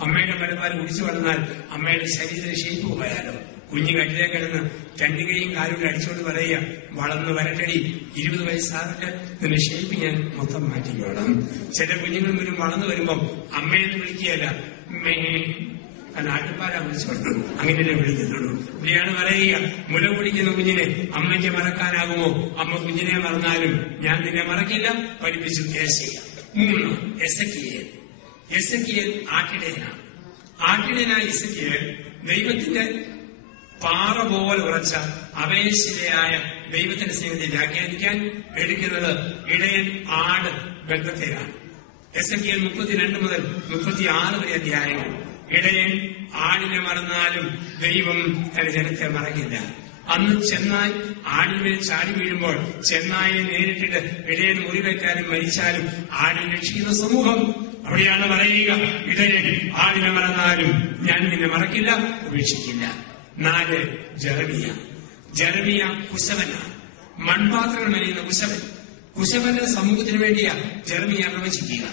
അമ്മയുടെ മുലപ്പാൽ കുടിച്ചു വളർന്നാൽ അമ്മയുടെ ശരീര ഷേപ്പ് പോയാലോ? കുഞ്ഞ് കട്ടിലേ കിടന്ന് 2 കൈയും കാലും അടിച്ചുകൊണ്ട് പറയുക, വളർന്ന് വരട്ടടി, 20 വയസ്സാകട്ടെ, നിന്റെ ഷേപ്പ് ഞാൻ മൊത്തം മാറ്റിക്കോളാം. ചില കുഞ്ഞുങ്ങൾ പോലും വളർന്നു വരുമ്പം അമ്മയെന്ന് വിളിക്കുകയല്ല, നാട്ടുപാലാ വിളിച്ചു പറഞ്ഞു, അങ്ങനെയല്ലേ വിളിക്കുന്നുള്ളൂ. ഇവിടെയാണ് പറയുക, മുല കുടിക്കുന്ന കുഞ്ഞിനെ അമ്മയ്ക്ക് മറക്കാനാകുമോ? അമ്മ കുഞ്ഞിനെ മറന്നാലും ഞാൻ നിന്നെ മറക്കില്ല. പഠിപ്പിച്ചു ഏശയ്യ. 3 എസെക്കിയേൽ. എസെക്കിയേൽ ആട്ടിടയനാണ്. ആട്ടിടയനായ എസെക്കിയേൽ ദൈവത്തിന്റെ പാറ പോലെ ഉറച്ച അപേക്ഷിതയായ ദൈവത്തിന്റെ സ്നേഹത്തെ വ്യാഖ്യാനിക്കാൻ എടുക്കുന്നത് ഇടയൻ ആട് ബന്ധത്തിലാണ്. എസെക്കിയേൽ 32 മുതൽ 36 വരെ അധ്യായങ്ങൾ. ഇടയൻ ആടിനെ മറന്നാലും ദൈവം തന്റെ ജനത്തെ മറക്കില്ല. അന്ന് ചെന്നായ് ആടിന്മേൽ ചാടി വീഴുമ്പോൾ ചെന്നായെ നേരിട്ടിട്ട് ഇടയൻ മുറിവെക്കാനും മരിച്ചാലും ആടിനെ രക്ഷിക്കുന്ന സമൂഹം. അവിടെയാണ് പറയുക, ഇടയൻ ആടിനെ മറന്നാലും ഞാൻ നിന്നെ മറക്കില്ല, ഉപേക്ഷിക്കില്ല. 4 ജെറമിയ. ജെറമിയ കുശവനാണ്. മൺപാത്രങ്ങൾ മെനയുന്ന കുശവൻ. കുശവന്റെ സമൂഹത്തിന് വേണ്ടിയാ ജെറമിയ പ്രവചിക്കുക.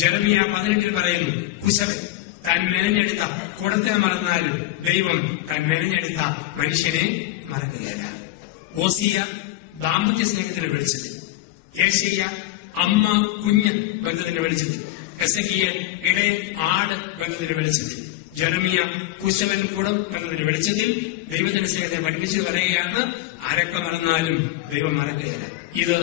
ജെറമിയ 18 പറയുന്നു, കുശവൻ താൻ മെനഞ്ഞെടുത്ത കുടത്തെ മറന്നാലും ദൈവം താൻ മെനഞ്ഞെടുത്ത മനുഷ്യനെ മറക്കുകയില്ല. ഓസിയ ദാമ്പത്യ സ്നേഹത്തിന് വിളിച്ചത്. ഏശയ്യ അമ്മ കുഞ്ഞ് ബന്ധത്തിന് വിളിച്ചത്. എസെക്കിയേൽ ഇടയൻ ആട് ബന്ധത്തിന് വിളിച്ചത്. ജെറമിയ കുശവൻ കുടം എന്നതിന് വെളിച്ചത്തിൽ ദൈവത്തിന്റെ സ്നേഹത്തെ പഠിപ്പിച്ചു പറയുകയാണ്, ആരൊക്കെ മറന്നാലും ദൈവം മറക്കുകയില്ല. ഇത്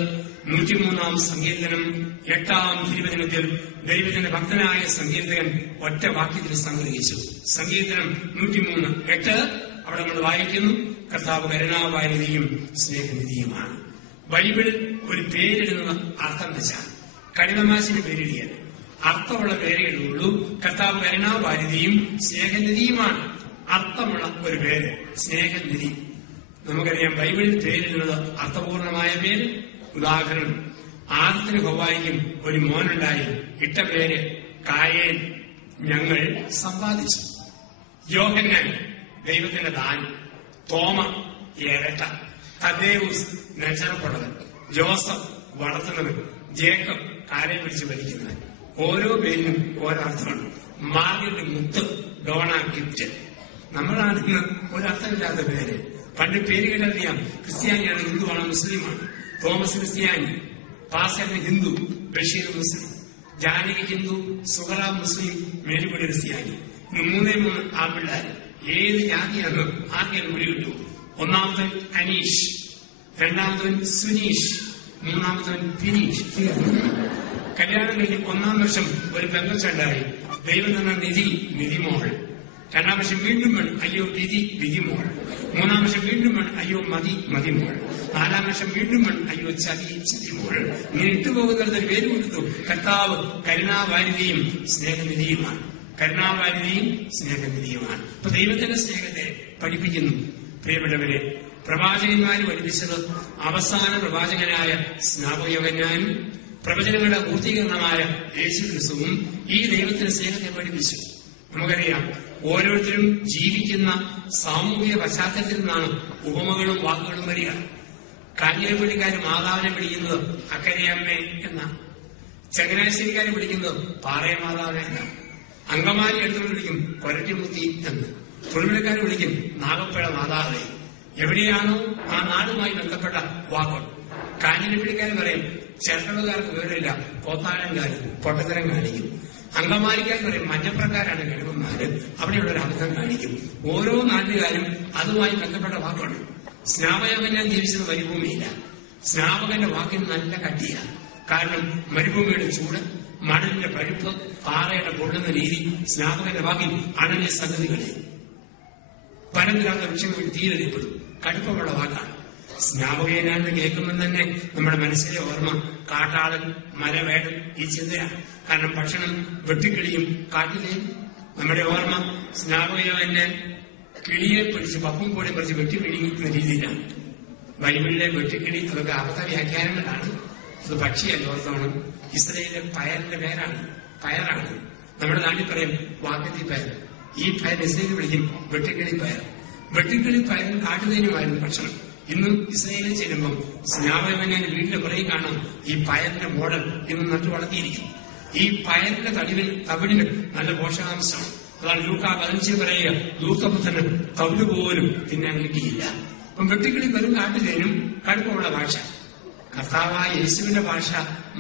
103-ാം സങ്കീർത്തനം 8-ാം തിരുവചനത്തിൽ ദൈവത്തിന്റെ ഭക്തനായ സങ്കീർത്തകൻ ഒറ്റ വാക്യത്തിൽ സംഗ്രഹിച്ചു. സങ്കീർത്തനം 103:8 അവിടെ നമ്മൾ വായിക്കുന്നു, കർത്താവ് കരുണാവാരിധിയും സ്നേഹനിധിയുമാണ്. ബൈബിളിൽ ഒരു പേരിടുന്നത് അർത്ഥം വെച്ചാണ്. കളിതമാശിന് പേരിടുകയാണ്. അർത്ഥമുള്ള പേരുകളുള്ളൂ. കർത്താവ് കരുണാവാരിധിയും സ്നേഹനിധിയുമാണ്. അർത്ഥമുള്ള ഒരു പേര് സ്നേഹനിധി. നമുക്കറിയാം ബൈബിളിൽ പേരിടുന്നത് അർത്ഥപൂർണമായ പേര്. ഉദാഹരണം, ആദത്തിന് ഹവ്വായ്ക്കും ഒരു മോനുണ്ടായി. ഇട്ട പേര് കായേൻ, ഞങ്ങൾ സമ്പാദിച്ചു. യോഹന്നാൻ ദൈവത്തിന്റെ ദാനം, തോമ ഇരട്ട, തദ്ദേവൂസ് നെച്ചറപ്പുള്ളവൻ, ജോസഫ് വളർത്തുന്നവൻ, ജേക്കബ് കാലെ പിടിച്ച് വലിക്കുന്നവൻ. ഓരോ പേരിനും ഓരോ അർത്ഥമാണ്. മാർഗറ്റ് മുത്ത്, ഡോണ ഗിഫ്റ്റ്. നമ്മളാണിന്ന് ഒരർത്ഥമില്ലാത്ത പേര്. പണ്ട് പേര് കേട്ടറിയാം. ക്രിസ്ത്യാനിയാണ്, ഹിന്ദുവാണ്, മുസ്ലിമാണ്. തോമസ് ക്രിസ്ത്യാനി, പാസറിന് ഹിന്ദു, ബഷീർ മുസ്ലിം, ജാനകി ഹിന്ദു, സുഹറ മുസ്ലിം, മേരിപൊടി ക്രിസ്ത്യാനി. ഇന്ന് 3 ആൺപിള്ളേർ. ഏത് ജാതിയാണെന്ന് ആർക്കും വിളി കിട്ടൂ. ഒന്നാമത്തവൻ അനീഷ്, രണ്ടാമത്തവൻ സുനീഷ്, മൂന്നാമത്തവൻ ഫിനീഷ്. കല്യാണം കഴിഞ്ഞ് 1-ാം വർഷം ഒരു പെങ്കൊച്ചുണ്ടായി. ദൈവം തന്ന നിധി, നിധിമോൾ. 2-ാം വർഷം വീണ്ടും വേണം, അയ്യോ വിധി, വിധിമോൾ. 3-ാം വർഷം വീണ്ടും വേണം, അയ്യോ മതി, മതിമോൾ. 4-ാം വർഷം വീണ്ടും വേണം, അയ്യോ ചതി, ചതിമോൾ. ഇങ്ങനെ ഇട്ടുപോകുന്നിടത്തൊരു പേര് കൊടുത്തു. കർത്താവ് കരുണാവാരിധിയും സ്നേഹനിധിയുമാണ്. കരുണാവാരിധിയും സ്നേഹനിധിയുമാണ്. അപ്പൊ ദൈവത്തിന്റെ സ്നേഹത്തെ പഠിപ്പിക്കുന്നു. പ്രിയപ്പെട്ടവരെ, പ്രവാചകന്മാര് പഠിപ്പിച്ചത് അവസാന പ്രവാചകനായ സ്നാപകയോഹന്നാനും പ്രവചനങ്ങളുടെ പൂർത്തീകരണമായ യേശുക്രിസ്തുവും ഈ ദൈവത്തിന്റെ സ്നേഹത്തെ പഠിപ്പിച്ചു. നമുക്കറിയാം, ഓരോരുത്തരും ജീവിക്കുന്ന സാമൂഹിക പശ്ചാത്തലത്തിൽ നിന്നാണ് ഉപമകളും വാക്കുകളും വരിക. കാഞ്ഞിരപ്പള്ളിക്കാര് മാതാവിനെ വിളിക്കുന്നത് അക്കരയമ്മേ എന്നാണ്. ചങ്ങനാശ്ശേരിക്കാരെ വിളിക്കുന്നത് പാറയ മാതാവിനെ എന്നാണ്. അങ്കമാലി എടുത്തുകൊണ്ട് വിളിക്കും കൊരട്ടിമുത്തി എന്ന്. തൊഴിലുകാരെ വിളിക്കും നാഗപ്പുഴ മാതാവേ. എവിടെയാണോ ആ നാടുമായി ബന്ധപ്പെട്ട വാക്കുകൾ. കാഞ്ഞിരപ്പള്ളിക്കാര് പറയും ചേർക്കടക്കാർക്ക് വിവരമില്ല, കോത്താഴംകാര് പൊട്ടത്തരം കാണിക്കും. അങ്കമാലിക്കാർ പറയും മഞ്ഞപ്രക്കാരാണ് കഴിവന്മാര്, അവിടെയുള്ള ഒരു അബദ്ധം കാണിക്കും. ഓരോ നാട്ടുകാരും അതുമായി ബന്ധപ്പെട്ട വാക്കുകൾ. സ്നാപകൻ ജീവിച്ചത് മരുഭൂമിയില്ല. സ്നാപകന്റെ വാക്കിന് നല്ല കട്ടിയാണ്. കാരണം മരുഭൂമിയുടെ ചൂട്, മണലിന്റെ പഴുപ്പ്, പാറയുടെ പൊള്ളുന്ന രീതി സ്നാപകന്റെ വാക്കിൽ അണഞ്ഞ സംഗതികളെ. പരന്നില്ലാത്ത വൃക്ഷങ്ങളിൽ തീരറിയപ്പെടും. കടുപ്പമുള്ള വാക്കാണ്. സ്നാപകനാണെന്ന് കേൾക്കുമ്പോൾ തന്നെ നമ്മുടെ മനസ്സിലെ ഓർമ്മ കാട്ടാളൻ, മലവേടൻ, ഈ ചിന്തയാണ്. കാരണം ഭക്ഷണം വെട്ടിക്കിളിയും കാട്ടിലെയും. നമ്മുടെ ഓർമ്മ സ്നാപകനെ കിളിയെ പിടിച്ച് പപ്പും കൂടി പിടിച്ച് വെട്ടി പിടിക്കുന്ന രീതിയിലാണ്. ബൈബിളിലെ വെട്ടിക്കിളി അതൊക്കെ അർത്ഥ വ്യാഖ്യാനങ്ങളാണ്. അത് പക്ഷിയല്ല, ഓർത്തോണം. ഇസ്രയേലിലെ പയറിന്റെ പേരാണ്, പയറാണ്. നമ്മുടെ നാട്ടിൽ പറയും വാക്കത്തി പയർ. ഈ പയർ ഇസ്രയേലിൽ വിളിക്കും വെട്ടിക്കിളി പയർ. വെട്ടിക്കിളി പയറും കാട്ടുതേനുമായിരുന്നു ഭക്ഷണം. ഇന്നും ഇസ്രയേലിൽ ചെല്ലുമ്പോൾ സ്നാപകനെ വീട്ടിലെ പുറകെ കാണാം ഈ പയറിന്റെ മോഡൽ ഇന്നും നട്ടു വളർത്തിയിരിക്കും. ഈ പയറിന്റെ തവിടിന് നല്ല പോഷകാംശമാണ്. അതാണ് ലൂക്കാ 15 പറയുക, ദൂർത്തപുത്രന് തവിട് പോലും തിന്നാൻ കിട്ടിയില്ല. അപ്പം വെട്ടിക്കിളി വെറും കാട്ടുതേനും കടുപ്പമുള്ള ഭാഷ. കർത്താവായ യേശുവിന്റെ ഭാഷ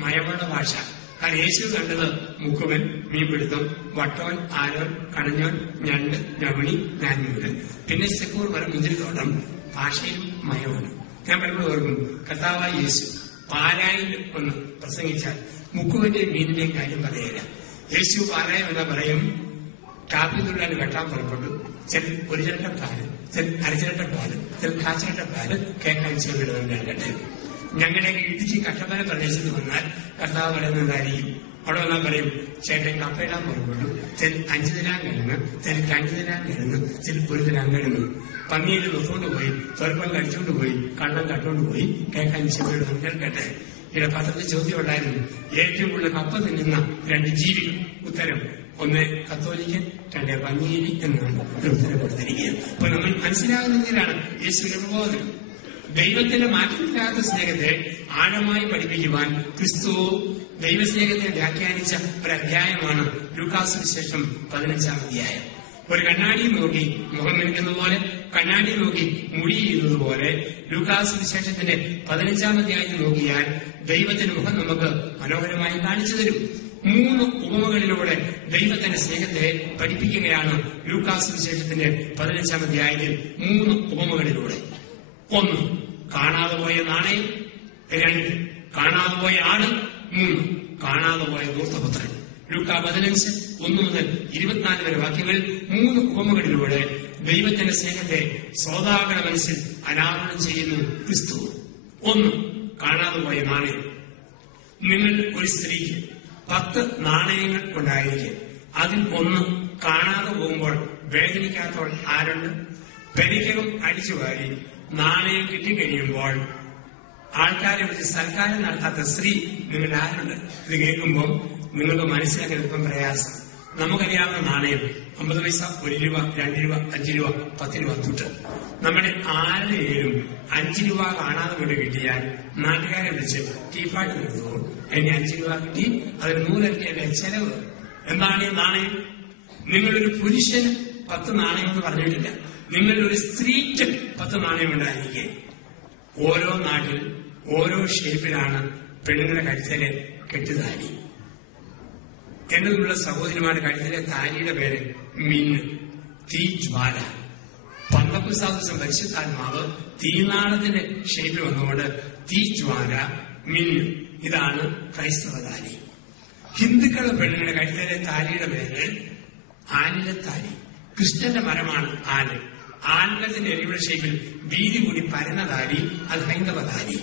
മയമുള്ള ഭാഷ. കാരണം യേശു കണ്ടത് മുക്കുവൻ, മീൻപിടുത്തം, വട്ടവൻ, ആരോൻ, കണഞ്ഞോൻ, ഞണ്ട്, ഞവണി, ഞാൻമൂര്, പിന്നെ സെക്കൂർ വരെ മുന്തിരിത്തോട്ടം. ഭാഷയും മയമാണ്. ഞാൻ പലപ്പോഴും ഓർക്കും, കർത്താവായ യേശു പാലായിൽ ഒന്ന് പ്രസംഗിച്ചാൽ മുക്കുവന്റെയും മീനിന്റെയും കാര്യം പറയില്ല. യേശു പാലായം എന്നാ പറയും. കാപ്പി തൊഴിലാളി വെട്ടാൻ പുറപ്പെട്ടു. ചില 1 ചിരട്ട പാല്, ചില 1/2 ചിരട്ട പാല്, ചില 1/4 ചിരട്ട പാല് കേൾക്കാൻ ചെവിടുന്നതിന്റെ കേട്ടെ. ഞങ്ങളുടെ ഇടുക്കി കട്ടപ്പന പ്രദേശത്ത് വന്നാൽ കർത്താവ് പറയുന്നതായിരിക്കും. അവിടെ വന്നാൽ പറയും, ചേട്ടൻ കപ്പയിടാൻ പുറപ്പെട്ടു. ചില 5 ദിനാൻ കിടന്ന്, ചില 2 ദിനാൻ കിടന്ന്, ചില 1 ദിനാൻ കിടന്നു. പന്നിയിൽ നിർത്തുകൊണ്ട് പോയി, സ്വൽപ്പം കഴിച്ചുകൊണ്ട് പോയി, കള്ളം കട്ടുകൊണ്ട് പോയി കേൾക്കാൻ ചെവിടുന്നതിന്റെ കേട്ടെ. ഇവിടെ പത്രത്തിൽ ചോദ്യം ഉണ്ടായിരുന്നു, ഏറ്റവും കൂടുതൽ കപ്പ തിന്നുന്ന 2 ജീവികൾ. ഉത്തരം 1 കത്തോലിക്കൻ, 2 പന്നിയേരി എന്നാണ് ഉത്തരം കൊടുത്തിരിക്കുക. അപ്പൊ നമ്മൾ മനസ്സിലാകുന്നതിനാണ് യേശുവിന്റെ പ്രബോധനം. ദൈവത്തിന്റെ മാറ്റമില്ലാത്ത സ്നേഹത്തെ ആഴമായി പഠിപ്പിക്കുവാൻ ക്രിസ്തു ദൈവസ്നേഹത്തെ വ്യാഖ്യാനിച്ച ഒരു അധ്യായമാണ് ലൂക്കാസ് സുവിശേഷം 15-ാം അധ്യായം. ഒരു കണ്ണാടി നോക്കി മുഖം മെനിക്കുന്ന പോലെ, കണ്ണാടി നോക്കി മുടി ചെയ്യുന്നതുപോലെ ലൂക്കാസ് സുവിശേഷത്തിന്റെ 15-ാം അധ്യായത്തിൽ നോക്കിയാൽ ദൈവത്തിന്റെ മുഖം നമുക്ക് മനോഹരമായി കാണിച്ചു തരും. 3 ഉപമകളിലൂടെ ദൈവത്തിന്റെ സ്നേഹത്തെ പഠിപ്പിക്കുകയാണ് ലൂക്കാസ് സുവിശേഷത്തിന്റെ 15-ാം അധ്യായത്തിൽ. 3 ഉപമകളിലൂടെ. 1 കാണാതെ പോയ നാണയം, 2 കാണാതെ പോയ ആട്, 3 കാണാതെ പോയ ദൂർത്തപുത്രൻ. ലൂക്കാ 15, 1 മുതൽ 24 വരെ വാക്യങ്ങൾ 3 ഉപമകളിലൂടെ ദൈവത്തിന്റെ സ്നേഹത്തെ ശ്രോതാക്കളുടെ മനസ്സിൽ അനാവരണം ചെയ്യുന്നു ക്രിസ്തു. 1 കാണാതെ പോയ നാണയം. നിങ്ങൾ ഒരു സ്ത്രീക്ക് 10 നാണയങ്ങൾ ഉണ്ടായിരിക്കെ അതിൽ ഒന്ന് കാണാതെ പോകുമ്പോൾ വേദനിക്കാത്തവൾ ആരുണ്ട്? പെരിക്കകം അടിച്ചു വാരി നാണയം കിട്ടിക്കഴിയുമ്പോൾ ആൾക്കാരെ വിളിച്ച് സൽക്കാരം നടത്താത്ത സ്ത്രീ നിങ്ങൾ ആരുണ്ട്? ഇത് കേൾക്കുമ്പോൾ നിങ്ങൾക്ക് മനസ്സിലാക്കാൻ എളുപ്പം പ്രയാസം. നമുക്കറിയാവുന്ന നാണയം 50 പൈസ, 1 രൂപ, 2 രൂപ, 5 രൂപ, 10 രൂപ തൊട്ട്. നമ്മുടെ ആരുടെയും 5 രൂപ കാണാതെ കൊണ്ട് കിട്ടിയാൽ നാട്ടുകാരെ വിളിച്ച് ടീപ്പാട്ട് നിർത്തുമോ? എന്നെ 5 രൂപ കിട്ടി, അതിന് 100 ഇരട്ടിയല്ലേ ചെലവ്. എന്താണ് ഈ നാണയം? നിങ്ങളൊരു പുരുഷന് 10 നാണയം എന്ന് പറഞ്ഞിട്ടില്ല. നിങ്ങളൊരു സ്ത്രീക്ക് 10 നാണയം ഉണ്ടായിരിക്കെ ഓരോ നാട്ടിൽ ഓരോ ഷേപ്പിലാണ് പെണ്ണുങ്ങളുടെ കഴുത്തിലെ കെട്ടുതാലി. എന്നതിലുള്ള സഹോദരിമാരുടെ കഴുത്തിലെ താലിയുടെ പേര് മിന്ന്, തീജ്വാല. പന്തക്കുസ്താദിവസം പരിശുദ്ധാത്മാവ് തീനാളത്തിന്റെ ഷേപ്പിൽ വന്നുകൊണ്ട് തീജ്വാല, മിന്ന്, ഇതാണ് ക്രൈസ്തവ താലി. ഹിന്ദുക്കളുടെ പെണ്ണുങ്ങളുടെ കഴുത്തിലെ താലിയുടെ പേര് ആലിലത്താലി. കൃഷ്ണന്റെ മരമാണ് ആല്. ആൽമരത്തിന്റെ എരിയുടെ ഷേപ്പിൽ വീതി കൂടി പരന്ന താലി, അത് ഹൈന്ദവ താലി.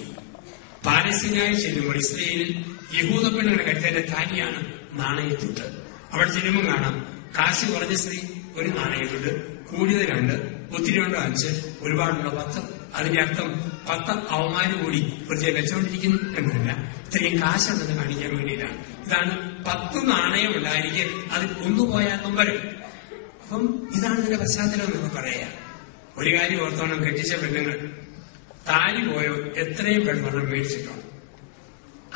പാലസ്തീനായി ചെല്ലുമ്പോൾ ഇസ്രയേലിൽ യഹൂദ പെണ്ണുങ്ങളുടെ കഴുത്തിലെ താലിയാണ് നാണയത്തുട്ട്. അവിടെ ചെല്ലുമ്പോൾ കാണാം കാശ് കുറഞ്ഞ സ്ത്രീ ഒരു നാണയത്തുട്ട്, കൂടിയത് 2, ഒത്തിരി കൊണ്ട് 5, ഒരുപാടുള്ള 10. അതിന്റെ അർത്ഥം 10 അവമാനം കൂടി പ്രത്യേകം വെച്ചുകൊണ്ടിരിക്കുന്നു എന്നല്ല, ഇത്രയും കാശുണ്ടെന്ന് കാണിക്കാൻ വേണ്ടിയിട്ടാണ്. ഇതാണ് 10 നാണയം ഉണ്ടായിരിക്കെ അതിൽ ഒന്നുപോയാൽ നമ്പരം. അപ്പം ഇതാണ് ഇതിന്റെ പശ്ചാത്തലം എന്നൊക്കെ പറയാ. ഒരു കാര്യം ഓർത്തോണം, കെട്ടിച്ച പെണ്ണുങ്ങൾ താലി പോയോ എത്രയും പെണ്ണുങ്ങൾ മേടിച്ചിട്ടുണ്ട്.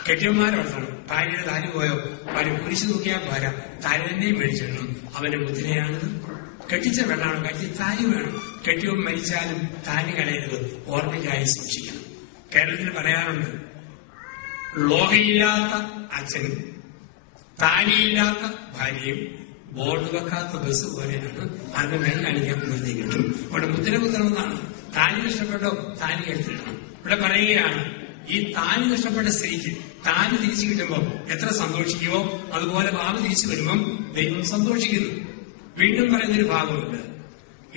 കെട്ടിയന്മാരോർത്തോണം, ഭാര്യയുടെ താലി പോയോ അവര് കുരിശു തൂക്കിയാൽ പോരാ, താലി തന്നെയും മേടിച്ചിടണം. അവന്റെ മുദ്രയാണിത്. കെട്ടിച്ച പെണ്ണാണ്, കെട്ടി താലി വേണം. കെട്ടിയവൻ മരിച്ചാലും താലി കളയരുത്, ഓർമ്മയ്ക്കായി സൂക്ഷിക്കണം. കേരളത്തിൽ പറയാറുണ്ട്, ലോഹയില്ലാത്ത അച്ഛനും താലിയില്ലാത്ത ഭാര്യയും ബോർഡ് വെക്കാത്ത ബസ് പോലെയാണ്. അതിന് മേൽ കാണിക്കാൻ നിർത്തി കിട്ടും. അവിടെ മുദ്ര കുത്തണമെന്നാണ്. താലി നഷ്ടപ്പെട്ടോ താലി എടുത്തിടണം. ഇവിടെ പറയുകയാണ്, ഈ താലി നഷ്ടപ്പെട്ട സ്ത്രീക്ക് താലി തിരിച്ചു കിട്ടുമ്പോൾ എത്ര സന്തോഷിക്കുമോ അതുപോലെ ഭാവി തിരിച്ചു വരുമ്പം ദൈവം സന്തോഷിക്കുന്നു. വീണ്ടും പറയുന്നൊരു ഭാഗമുണ്ട്,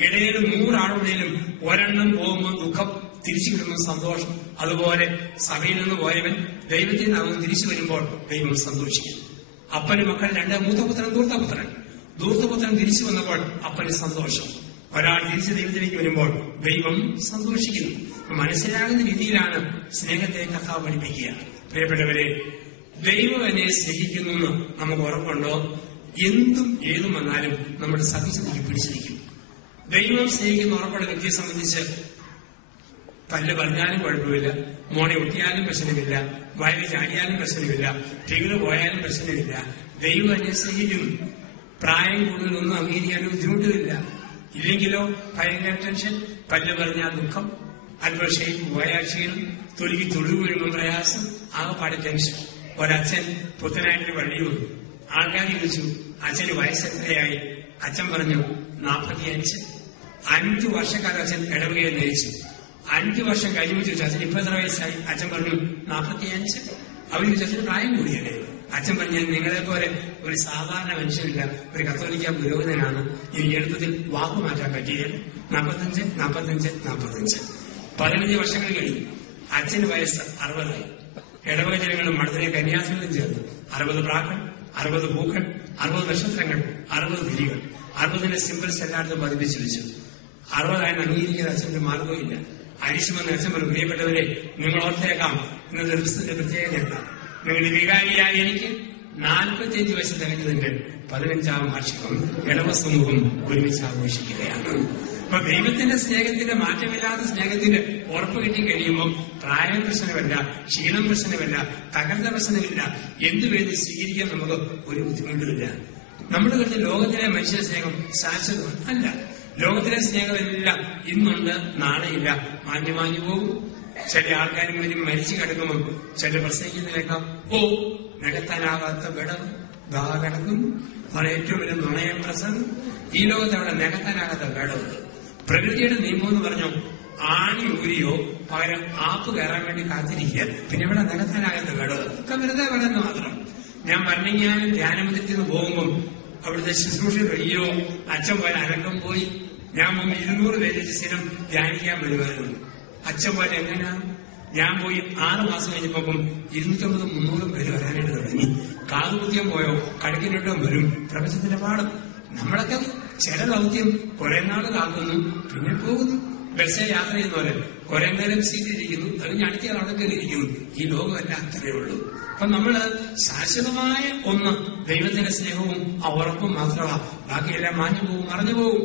ഇടയിൽ 100 ആളുടെയിലും ഒരെണ്ണം പോകുമ്പോൾ ദുഃഖം, തിരിച്ചു കിട്ടുമ്പോൾ സന്തോഷം. അതുപോലെ സഭയിൽ നിന്ന് പോയവൻ ദൈവത്തിൽ നിന്ന് തിരിച്ചു വരുമ്പോൾ ദൈവം സന്തോഷിക്കുന്നു. അപ്പന് മക്കൾ 2, മൂത്തപുത്രൻ ധൂർത്തപുത്രൻ. ധൂർത്തപുത്രൻ തിരിച്ചു വന്നപ്പോൾ അപ്പന് സന്തോഷം. ഒരാൾ തിരിച്ച് ദൈവത്തിലേക്ക് വരുമ്പോൾ ദൈവം സന്തോഷിക്കുന്നു. മനസ്സിലാകുന്ന രീതിയിലാണ് സ്നേഹത്തെ കർത്താവ് പഠിപ്പിക്കുക. പ്രിയപ്പെട്ടവരെ, ദൈവം എന്നെ സ്നേഹിക്കുന്നു എന്ന് നമുക്ക് ഉറപ്പുണ്ടോ? എന്തും ഏതും വന്നാലും നമ്മുടെ സത്യസന്ധതയ്ക്ക് പിടിച്ചിരിക്കും. ദൈവം സ്നേഹിക്കുന്ന ഉറപ്പുള്ള വ്യക്തിയെ സംബന്ധിച്ച് പല്ല് പറഞ്ഞാലും കുഴപ്പമില്ല, മോണെ ഒട്ടിയാലും പ്രശ്നമില്ല, വയല് ചാടിയാലും പ്രശ്നമില്ല, ടികള് പോയാലും പ്രശ്നമില്ല. ദൈവം എന്നെ സ്നേഹിക്കുന്നു. പ്രായം കൂടുതലൊന്നും അംഗീകരിക്കാനും ബുദ്ധിമുട്ടുമില്ല. ഇല്ലെങ്കിലോ ഭയങ്കര ടെൻഷൻ, പല്ല് പറഞ്ഞാൽ ദുഃഖം, അല്പം ഷേപ്പ് പോയാൽ ക്ഷീണം, തൊലിക്ക് തൊഴിൽ വീഴുമ്പോൾ പ്രയാസം, ആകെപ്പാടെ ടെൻഷൻ. ഒരച്ഛൻ പുത്തനായിട്ടൊരു പള്ളി വന്നു. ആൾക്കാർ ചോദിച്ചു, അച്ഛന് വയസ്സെത്രയായി? അച്ഛൻ പറഞ്ഞു 45. 5 വർഷക്കാലം അച്ഛൻ ഇടവകയെ നയിച്ചു. 5 വർഷം കഴിയുമ്പോൾ ചോദിച്ചു, അച്ഛൻ ഇപ്പൊ എത്ര വയസ്സായി? അച്ഛൻ പറഞ്ഞു 45. അവർ ചോദിച്ചു, അച്ഛന് പ്രായം കൂടിയല്ലേ? അച്ഛൻ പറഞ്ഞു, നിങ്ങളെ പോലെ ഒരു സാധാരണ മനുഷ്യനില്ല, ഒരു കത്തോലിക്ക പുരോഹിതനാണ്, എനിക്ക് എളുപ്പത്തിൽ വാക്കു മാറ്റാൻ പറ്റിയത്. 45, 45, 45. 15 വർഷങ്ങൾ കഴിഞ്ഞു. അച്ഛന് വയസ്സ് 60ആയി. ഇടവക ജനങ്ങളും മഠത്തിലെ കന്യാസികളും ചേർന്ന് 60 പ്രാക്കൾ, 60 പൂക്കൾ, 60 നക്ഷത്രങ്ങൾ, 60 തിരികൾ, 60ന്റെ സിമ്പിൾസ് എല്ലായിടത്തും പതിപ്പിച്ചു വെച്ചു. 60 അംഗീകരിക്കുന്ന അച്ഛന്റെ മാർഗവും ഇല്ല. അരിശുമെന്ന് അച്ഛൻ പറഞ്ഞു, പ്രിയപ്പെട്ടവരെ, നിങ്ങൾ ഓർത്തേക്കാം, ഇന്നത്തെ ദിവസത്തിന്റെ പ്രത്യേകതയല്ല. നിങ്ങളുടെ വികാരിയായ എനിക്ക് 45 വയസ്സ് തികഞ്ഞതിന്റെ 15ാം വാർഷികം ഇടവ സമൂഹം ഒരുമിച്ച് ആഘോഷിക്കുകയാണ്. അപ്പൊ ദൈവത്തിന്റെ സ്നേഹത്തിന്റെ മാറ്റമില്ലാത്ത സ്നേഹത്തിന്റെ ഉറപ്പ് കിട്ടി കഴിയുമ്പോൾ പ്രായം പ്രശ്നമല്ല, ക്ഷീണം പ്രശ്നമല്ല, തകർച്ച പ്രശ്നമില്ല, എന്തുവേണ്ടി സ്വീകരിക്കാൻ നമുക്ക് ഒരു ബുദ്ധിമുട്ടുമില്ല. നമ്മുടെ കരുതി ലോകത്തിലെ മനുഷ്യ സ്നേഹം ശാശ്വതമാണ് അല്ല. ലോകത്തിലെ സ്നേഹമെല്ലാം ഇന്നുണ്ട്, നാളെയില്ല, മാഞ്ഞു പോകും. ചില ആൾക്കാരും വരും മരിച്ചു കിടക്കുമ്പോൾ ചില പ്രസംഗിക്കുന്നതിനേക്കാം, ഓ നികത്താനാകാത്ത വിടവ് ദാ കിടക്കുന്നു, അവിടെ ഏറ്റവും വലിയ നുണയം പ്രസംഗം. ഈ ലോകത്ത് അവിടെ നികത്താനാകാത്ത വിടവ്. പ്രകൃതിയുടെ നിയമം എന്ന് പറഞ്ഞു, ആണി ഊരിയോ പകരം ആപ്പ് കയറാൻ വേണ്ടി കാത്തിരിക്കുക. പിന്നെ ഇവിടെ നികത്താനാകാത്ത വിടവ് ഒക്കെ വെറുതെ വിടുന്നു മാത്രം. ഞാൻ പറഞ്ഞാലും ധ്യാനമന്ദിരത്തിൽ നിന്ന് പോകുമ്പോൾ അവിടുത്തെ ശുശ്രൂഷ അയ്യോ അച്ഛൻ പോലെ അനക്കം പോയി. ഞാൻ മുമ്പ് 200 പേര് സ്ഥിരം ധ്യാനിക്കാൻ വരുമായിരുന്നു. അച്ഛൻ പോലെ എങ്ങനെയാണ്? ഞാൻ പോയി 6 മാസം കഴിഞ്ഞപ്പം 250-300 പേര് വരാനായിട്ട് തുടങ്ങി. കാതുകുത്തിയം പോയോ കടുക്കിനിട്ടും വരും. പ്രപഞ്ചത്തിന്റെ പാഠം. നമ്മളൊക്കെ ചില ദൗത്യം കുറെ നാള് കാക്കുന്നു, പിന്നെ പോകുന്നു. ബസ്സിൽ യാത്ര ചെയ്യുന്ന പോലെ കുറെ നേരം സീറ്റിരിക്കുന്നു, അല്ലെങ്കിൽ അടുത്ത അവിടെ കയറിയിരിക്കുന്നു. ഈ ലോകമല്ല അത്രയേ ഉള്ളൂ. അപ്പൊ നമ്മള് ശാശ്വതമായ ഒന്ന് ദൈവത്തിന്റെ സ്നേഹവും ആ ഉറപ്പും മാത്രമാ. ബാക്കിയെല്ലാം മാഞ്ഞു പോകും, മറഞ്ഞു പോകും.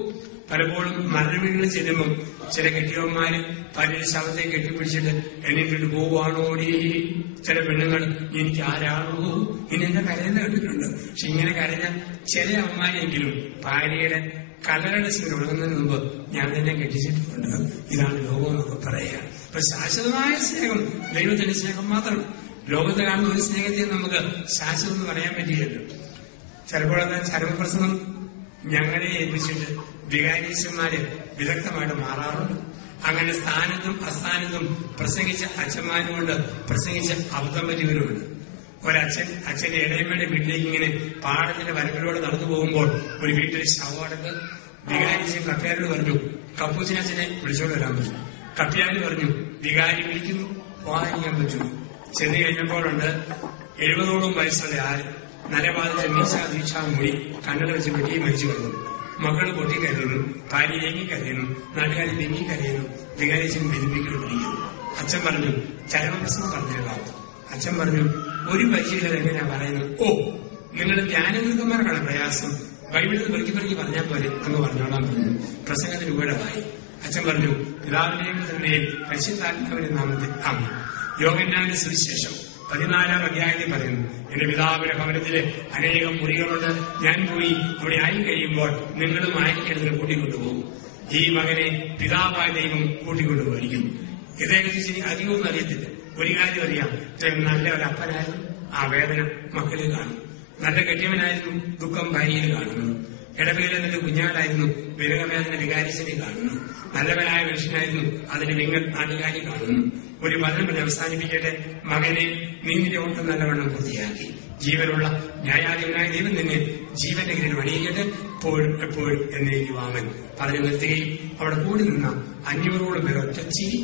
പലപ്പോഴും മരണവീടുകളിൽ ചെല്ലുമ്പം ചില കെട്ടിയവന്മാര് ഭാര്യയുടെ ശവത്തെ കെട്ടിപ്പിടിച്ചിട്ട് എണീറ്റിട്ട് പോവുകയാണോടി. ചില പെണ്ണുങ്ങൾ എനിക്ക് ആരാണോ ഇനി എന്നെ കരയുന്ന കണ്ടിട്ടുണ്ട്. പക്ഷെ ഇങ്ങനെ കരഞ്ഞ ചില അമ്മമാരെങ്കിലും ഭാര്യയുടെ കലകളുടെ സ്നേഹം ഉണങ്ങുന്നതിന് മുമ്പ് ഞാൻ തന്നെ കെട്ടിച്ചിട്ടുണ്ട്. ഇതാണ് ലോകം എന്നൊക്കെ പറയുക. അപ്പൊ ശാശ്വതമായ സ്നേഹം ദൈവത്തിന്റെ സ്നേഹം മാത്രം. ലോകത്ത് കാണുന്ന ഒരു സ്നേഹത്തെ നമുക്ക് ശാശ്വതം എന്ന് പറയാൻ പറ്റില്ലല്ലോ. ചിലപ്പോഴൊക്കെ ചരമപ്രസംഗം ഞങ്ങളെ ഏൽപ്പിച്ചിട്ട് വികാരീശന്മാര് വിദഗ്ധമായിട്ട് മാറാറുണ്ട്. അങ്ങനെ സ്ഥാനത്തും അസ്ഥാനത്തും പ്രസംഗിച്ച അച്ഛന്മാരും കൊണ്ട് പ്രസംഗിച്ച അബദ്ധം പറ്റിയവരുമുണ്ട്. അച്ഛന്റെ ഇടയമ്മയുടെ വീട്ടിലേക്ക് ഇങ്ങനെ പാടത്തിന്റെ വരമ്പിലൂടെ നടന്നു പോകുമ്പോൾ ഒരു വീട്ടിൽ ശവടക്ക് വികാരിച്ചും കപ്പ്യാരോട് പറഞ്ഞു, കപ്പൂച്ചിനച്ഛനെ വിളിച്ചോണ്ട് വരാൻ പറ്റും. കപ്പ്യാര് പറഞ്ഞു, വികാരി വിളിക്കുന്നു, പോകാതിരിക്കാൻ പറ്റും. ചെന്ന് കഴിഞ്ഞപ്പോഴുണ്ട് 70ഓളം വയസ്സുള്ള ആര് നരബാധിച്ച മീശാ മുടി കണ്ണട വെച്ച് വെട്ടി മരിച്ചു കിടന്നു. മക്കള് പൊട്ടിക്കരയുന്നു, ഭാര്യ ഏങ്ങിക്കരയുന്നു, നാട്ടുകാരി തെങ്ങിക്കരയുന്നു. വികാരിച്ചും ബന്ധിപ്പിക്കൊണ്ടിരിക്കുന്നു. അച്ഛൻ പറഞ്ഞു, ചരമപ്രസംഗം പറഞ്ഞേക്കാം. അച്ഛൻ പറഞ്ഞു, ഒരു പരിശീലനം എങ്ങനെയാ പറയുന്നത്? ഓ, നിങ്ങൾ ധ്യാനഗുരുക്കന്മാർക്കാണ് പ്രയാസം, ബൈബിളിൽ പെറുക്കി പറഞ്ഞാൽ പോലെ അങ്ങ് പറഞ്ഞോളാൻ പറഞ്ഞു. പ്രസംഗത്തിന് ഉപയോഗമായി. അച്ഛൻ പറഞ്ഞു, പിതാവിന്റെയും തന്റെയും പരിശുദ്ധാത്മാവിന്റെ നാമത്തിൽ ആമേൻ. യോഹന്നാന്റെ സുവിശേഷം 14-ാം അധ്യായത്തിൽ പറയുന്നു, എന്റെ പിതാവിന്റെ ഭവനത്തില് അനേകം മുറികളുണ്ട്. ഞാൻ പോയി അവിടെ ആയി കഴിയുമ്പോൾ നിങ്ങളും ആയിരിക്കേണ്ടതിന് കൂട്ടിക്കൊണ്ടുപോകും. ഈ മകനെ പിതാവായ ദൈവം കൂട്ടിക്കൊണ്ടുപോയിരിക്കുന്നു. ഇതേക്കുറിച്ച് അധികമൊന്നും അറിയത്തില്ല. ഒരു കാര്യം അറിയാം, നല്ല ഒരു അപ്പനായിരുന്നു, ആ വേദന മക്കളിൽ കാണുന്നു. നല്ല കെട്ടിയവനായിരുന്നു, ദുഃഖം ഭാര്യയിൽ കാണുന്നു. ഇടവേല നല്ല കുഞ്ഞാടായിരുന്നു, വിരഹവേദന വികാരിച്ചതിനെ കാണുന്നു. നല്ലവനായ മനുഷ്യനായിരുന്നു, അതിന് നിങ്ങൾ നാട്ടുകാരി കാണുന്നു. ഒരു വചനം കൊണ്ട് അവസാനിപ്പിക്കട്ടെ. മകനെ നീന്തിന്റെ ഓട്ടം നല്ലവണ്ണം പൂർത്തിയാക്കി. ജീവനുള്ള ന്യായാധിപനായ ദൈവം തന്നെ ജീവന്റെ കീഴിൽ അണിയിക്കട്ടെ, എപ്പോഴും എപ്പോഴും എന്നേക്കുവാമൻ. പറഞ്ഞു നിർത്തുകയും അവിടെ കൂടി നിന്ന 500ഓളം പേർ ഒറ്റച്ചിരി,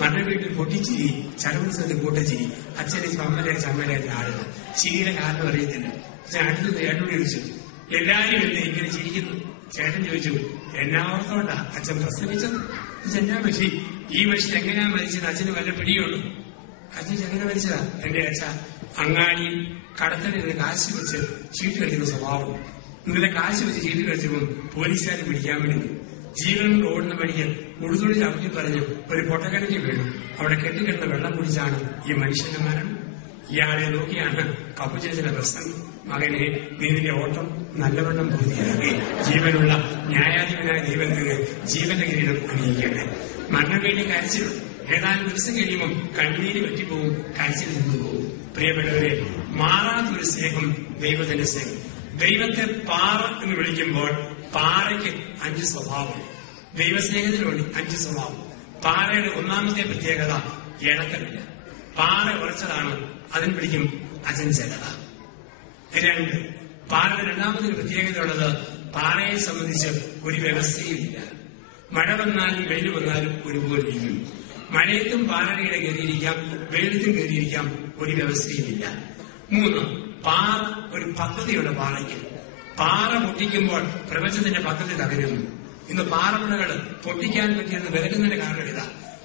മരണ വീട്ടിൽ പൊട്ടിച്ചിരി, ചരമസ്ഥലത്ത് കൂട്ടച്ചിരി. അച്ഛനെ ചമ്മലായിട്ട് ആളുകൾ ചിരിയുടെ കാരണം അറിയത്തില്ല. അച്ഛൻ അടുത്ത് ചേട്ടനോട് ചോദിച്ചു, എല്ലാരും എന്നെ ഇങ്ങനെ ചിരിക്കുന്നു? ചേട്ടൻ ചോദിച്ചു, എന്നാവർത്തോണ്ടാ അച്ഛൻ പ്രസവിച്ചത്? എന്നാ പക്ഷി ഈ മനുഷ്യൻ എങ്ങനെയാ മരിച്ചത്? അച്ഛന് വല്ല പിടിയുള്ളൂ. അച്ഛൻ എങ്ങനെ മരിച്ചതാ? എന്റെ അച്ഛ അങ്ങാടിയിൽ കടത്തലിന് കാശ് വെച്ച് ചീട്ട് കളിക്കുന്ന സ്വഭാവം. ഇന്നലെ കാശ് വെച്ച് ചീട്ട് കളിച്ചപ്പോൾ പോലീസുകാർ പിടിക്കാൻ വേണ്ടി ജീവൻ ഓടുന്ന വഴിക്ക് ഉടുതുണി ചവിട്ടി പറഞ്ഞ് ഒരു പൊട്ടക്കിണറ്റി വീണു. അവിടെ കെട്ടിക്കിടന്ന വെള്ളം കുടിച്ചാണ് ഈ മനുഷ്യന്റെ മരണം. ഇയാളെ നോക്കിയാണ് കപ്പുചേച്ചിന്റെ പ്രശ്നം. മകനെ നീതിന്റെ ഓട്ടം നല്ലവണ്ണം പൂർത്തിയാക്കി. ജീവനുള്ള ന്യായാധിപനായ ദൈവത്തിന് ജീവന്റെ കിരീടം അണിയിക്കട്ടെ. മരണം വേണ്ടി കരച്ചിലുണ്ട്. ഏതാനും ദിവസം കഴിയുമ്പോൾ കണ്ണീര് പറ്റിപ്പോവും, കരച്ചിൽ നിന്നുപോകും. പ്രിയപ്പെട്ടവരെ, മാറാത്തൊരു സ്നേഹം ദൈവത്തിന്റെ സ്നേഹം. ദൈവത്തെ പാറ എന്ന് വിളിക്കുമ്പോൾ പാറയ്ക്ക് 5 സ്വഭാവം. ദൈവസ്നേഹത്തിന് വേണ്ടി 5 സ്വഭാവം. പാറയുടെ ഒന്നാമത്തെ പ്രത്യേകത ഇളക്കമില്ല. പാറ ഉറച്ചതാണ്, അതിന് പിടിക്കും അചഞ്ചലത. 2, പാറയുടെ രണ്ടാമതൊരു പ്രത്യേകതയുള്ളത് പാറയെ സംബന്ധിച്ച് ഒരു വ്യവസ്ഥയിലില്ല. മഴ വന്നാലും വെയിൽ വന്നാലും ഒരുപോലെ ഇരിക്കും. മഴയത്തും പാറയുടെ കയറിയിരിക്കാം, വെയിലത്തും കയറിയിരിക്കാം, ഒരു വ്യവസ്ഥയിലില്ല. 3, പാറ ഒരു പദ്ധതിയുടെ പാറയ്ക്ക്. പാറ പൊട്ടിക്കുമ്പോൾ പ്രപഞ്ചത്തിന്റെ പദ്ധതി തകരുന്നു. ഇന്ന് പാറമണകൾ പൊട്ടിക്കാൻ പറ്റിയെന്ന് വിലകുന്നതിന്റെ കാരണം ഇതാ.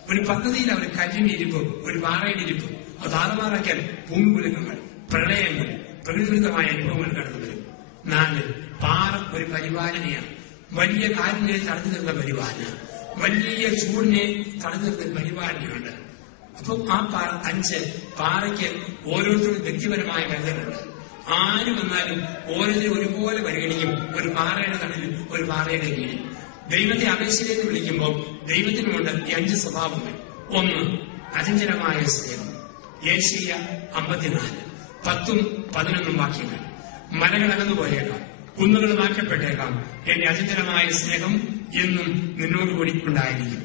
ഒരു പദ്ധതിയിൽ അവർ കല്ലിന്റെ ഇരിപ്പ്, ഒരു പാറയുടെ ഇരിപ്പ്, അത് താറുമാറാക്കാൻ ഭൂമികുലുക്കങ്ങൾ, പ്രളയങ്ങൾ, പ്രകൃതിവിരുദ്ധമായ അനുഭവങ്ങൾ കടന്നു വരും. 4, പാറ ഒരു പരിപാലനയാണ്. വലിയ കാറ്റിനെ തടഞ്ഞു നിർത്തുന്ന പരിപാലന, വലിയ ചൂടിനെ തടഞ്ഞു നിർത്തുന്ന പരിപാലനയുണ്ട്. അപ്പൊ ആ 5 പാറയ്ക്ക് ഓരോരുത്തരും വ്യക്തിപരമായ ബന്ധമുണ്ട്. ആര് വന്നാലും ഓരോരുത്തരും ഒരുപോലെ പരിഗണിക്കും. ഒരു പാറയുടെ തണലിൽ, ഒരു പാറയുടെ കീഴിൽ. ദൈവത്തെ അപേക്ഷയിലേക്ക് വിളിക്കുമ്പോൾ ദൈവത്തിനുമുണ്ട് ഈ 5 സ്വഭാവങ്ങൾ. 1, അചഞ്ചലമായ സ്നേഹം. യേശയ്യ 54, 10ഉം 11ഉം വാക്യങ്ങൾ. മലകൾ അകന്നു പോയേക്കാം, കുന്നുകൾ മാറ്റപ്പെട്ടേക്കാം, എന്റെ അചഞ്ചലമായ സ്നേഹം എന്നും നിന്നോടുകൂടി ഉണ്ടായിരിക്കും.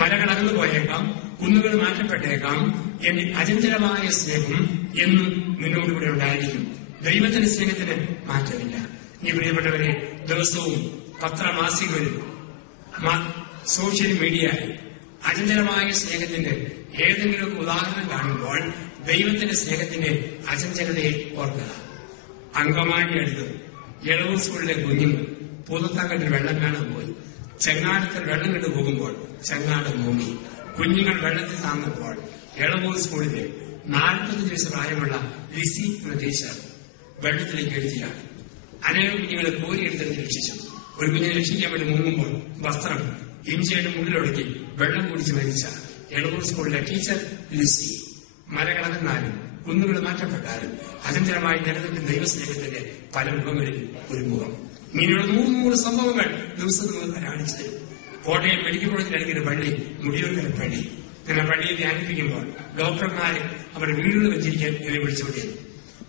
മലകൾ അകന്നു പോയേക്കാം, കുന്നുകൾ മാറ്റപ്പെട്ടേക്കാം, എന്റെ അചഞ്ചലമായ സ്നേഹം എന്നും നിന്നോടുകൂടി ഉണ്ടായിരിക്കും. ദൈവത്തിന്റെ സ്നേഹത്തിന് മാറ്റമില്ല. ഈ പ്രിയപ്പെട്ടവരെ, ദിവസവും പത്രമാസികകളിൽ, സോഷ്യൽ മീഡിയയിൽ അചഞ്ചലമായ സ്നേഹത്തിന്റെ ഏതെങ്കിലും ഉദാഹരണം കാണുമ്പോൾ ദൈവത്തിന്റെ സ്നേഹത്തിന്റെ അചഞ്ചലതയെ ഓർക്കുക. അങ്കമാലി അടുത്ത് എളവൂർ സ്കൂളിലെ കുഞ്ഞുങ്ങൾ പൂതത്താങ്കട്ടിൽ വെള്ളം കാണാൻ പോയി. ചെങ്ങാടത്തിൽ വെള്ളം കണ്ടു പോകുമ്പോൾ ചെങ്ങാടം മുങ്ങി. കുഞ്ഞുങ്ങൾ വെള്ളത്തിൽ താന്നപ്പോൾ എളവൂർ സ്കൂളിലെ 45 വയസ്സ് പ്രായമുള്ള ലിസി എന്ന ടീച്ചർ വെള്ളത്തിലേക്ക് എഴുതിയാണ്. അനേകം കുഞ്ഞുങ്ങളെ കോരിയെടുത്തെടുത്ത് രക്ഷിച്ചു. ഒരു കുഞ്ഞിനെ രക്ഷിക്കാൻ വേണ്ടി മുങ്ങുമ്പോൾ വസ്ത്രം ഇഞ്ചിയുടെ മുള്ളിലൊടുക്കി വെള്ളം കുടിച്ച് മരിച്ച എളവൂർ സ്കൂളിലെ ടീച്ചർ ലിസി. മലകളകന്നാലും കുന്നുകൾ മാറ്റപ്പെട്ടാലും അചഞ്ചലമായി നിലനിൽക്കുന്ന ദൈവസ്നേഹത്തിന്റെ പല മുഖങ്ങളിൽ ഒരു മുഖം. ഇങ്ങനെയുള്ള 100 സംഭവങ്ങൾ ദിവസം നമ്മൾ കാണിച്ചു തരും. കോട്ടയം മെഡിക്കൽ കോളേജിലടിക്കുന്ന പള്ളി മുടിയൂർക്കര പള്ളി. ഞാൻ പള്ളിയെ ധ്യാനിപ്പിക്കുമ്പോൾ ഡോക്ടർമാര് അവരുടെ വീടുകൾ വെച്ചിരിക്കാൻ എന്നെ വിളിച്ചുകൊണ്ടിരുന്നു.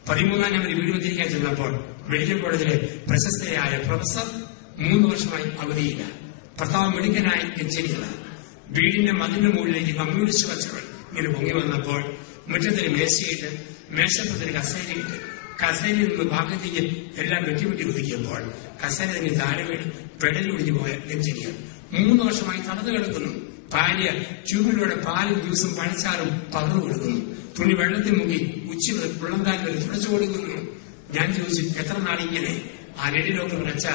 13-ാം നമ്പർ വീട് വെച്ചിരിക്കാൻ ചെന്നപ്പോൾ മെഡിക്കൽ കോളേജിലെ പ്രശസ്തയായ പ്രൊഫസർ 3 വർഷമായി അവധിയില്ല. ഭർത്താവ് മെഡിക്കനായി എഞ്ചിനീയറാണ്. വീടിന്റെ മതിലിന്റെ മുകളിലേക്ക് കമ്മ്യൂണിസ്റ്റ് കച്ചവടം ഇങ്ങനെ പൊങ്ങി വന്നപ്പോൾ മുറ്റത്തിന് മേശയിട്ട് മേശപ്പത്തിന് കസേരയിട്ട് കസേരയിൽ നിന്ന് ഭാഗത്തേക്ക് എല്ലാം വെട്ടിവെട്ടി ഒതുക്കിയപ്പോൾ കസേര തന്നെ താഴെ വീട് പെടലി ഒടിഞ്ഞു പോയ എഞ്ചിനീയർ 3 വർഷമായി തടഞ്ഞു കിടക്കുന്നു. ഭാര്യ ട്യൂബിലൂടെ പാലും ജ്യൂസും പണിച്ചാറും പകർന്നു കൊടുക്കുന്നു. തുണി വെള്ളത്തിൽ മുക്കി ഉച്ച മുതൽ പുള്ളങ്കാലം വരെ തുടച്ചു കൊടുക്കുന്നു. ഞാൻ ചോദിച്ചു, എത്ര നാളിങ്ങനെ? ആ ലേഡി ഡോക്ടർ വിളിച്ച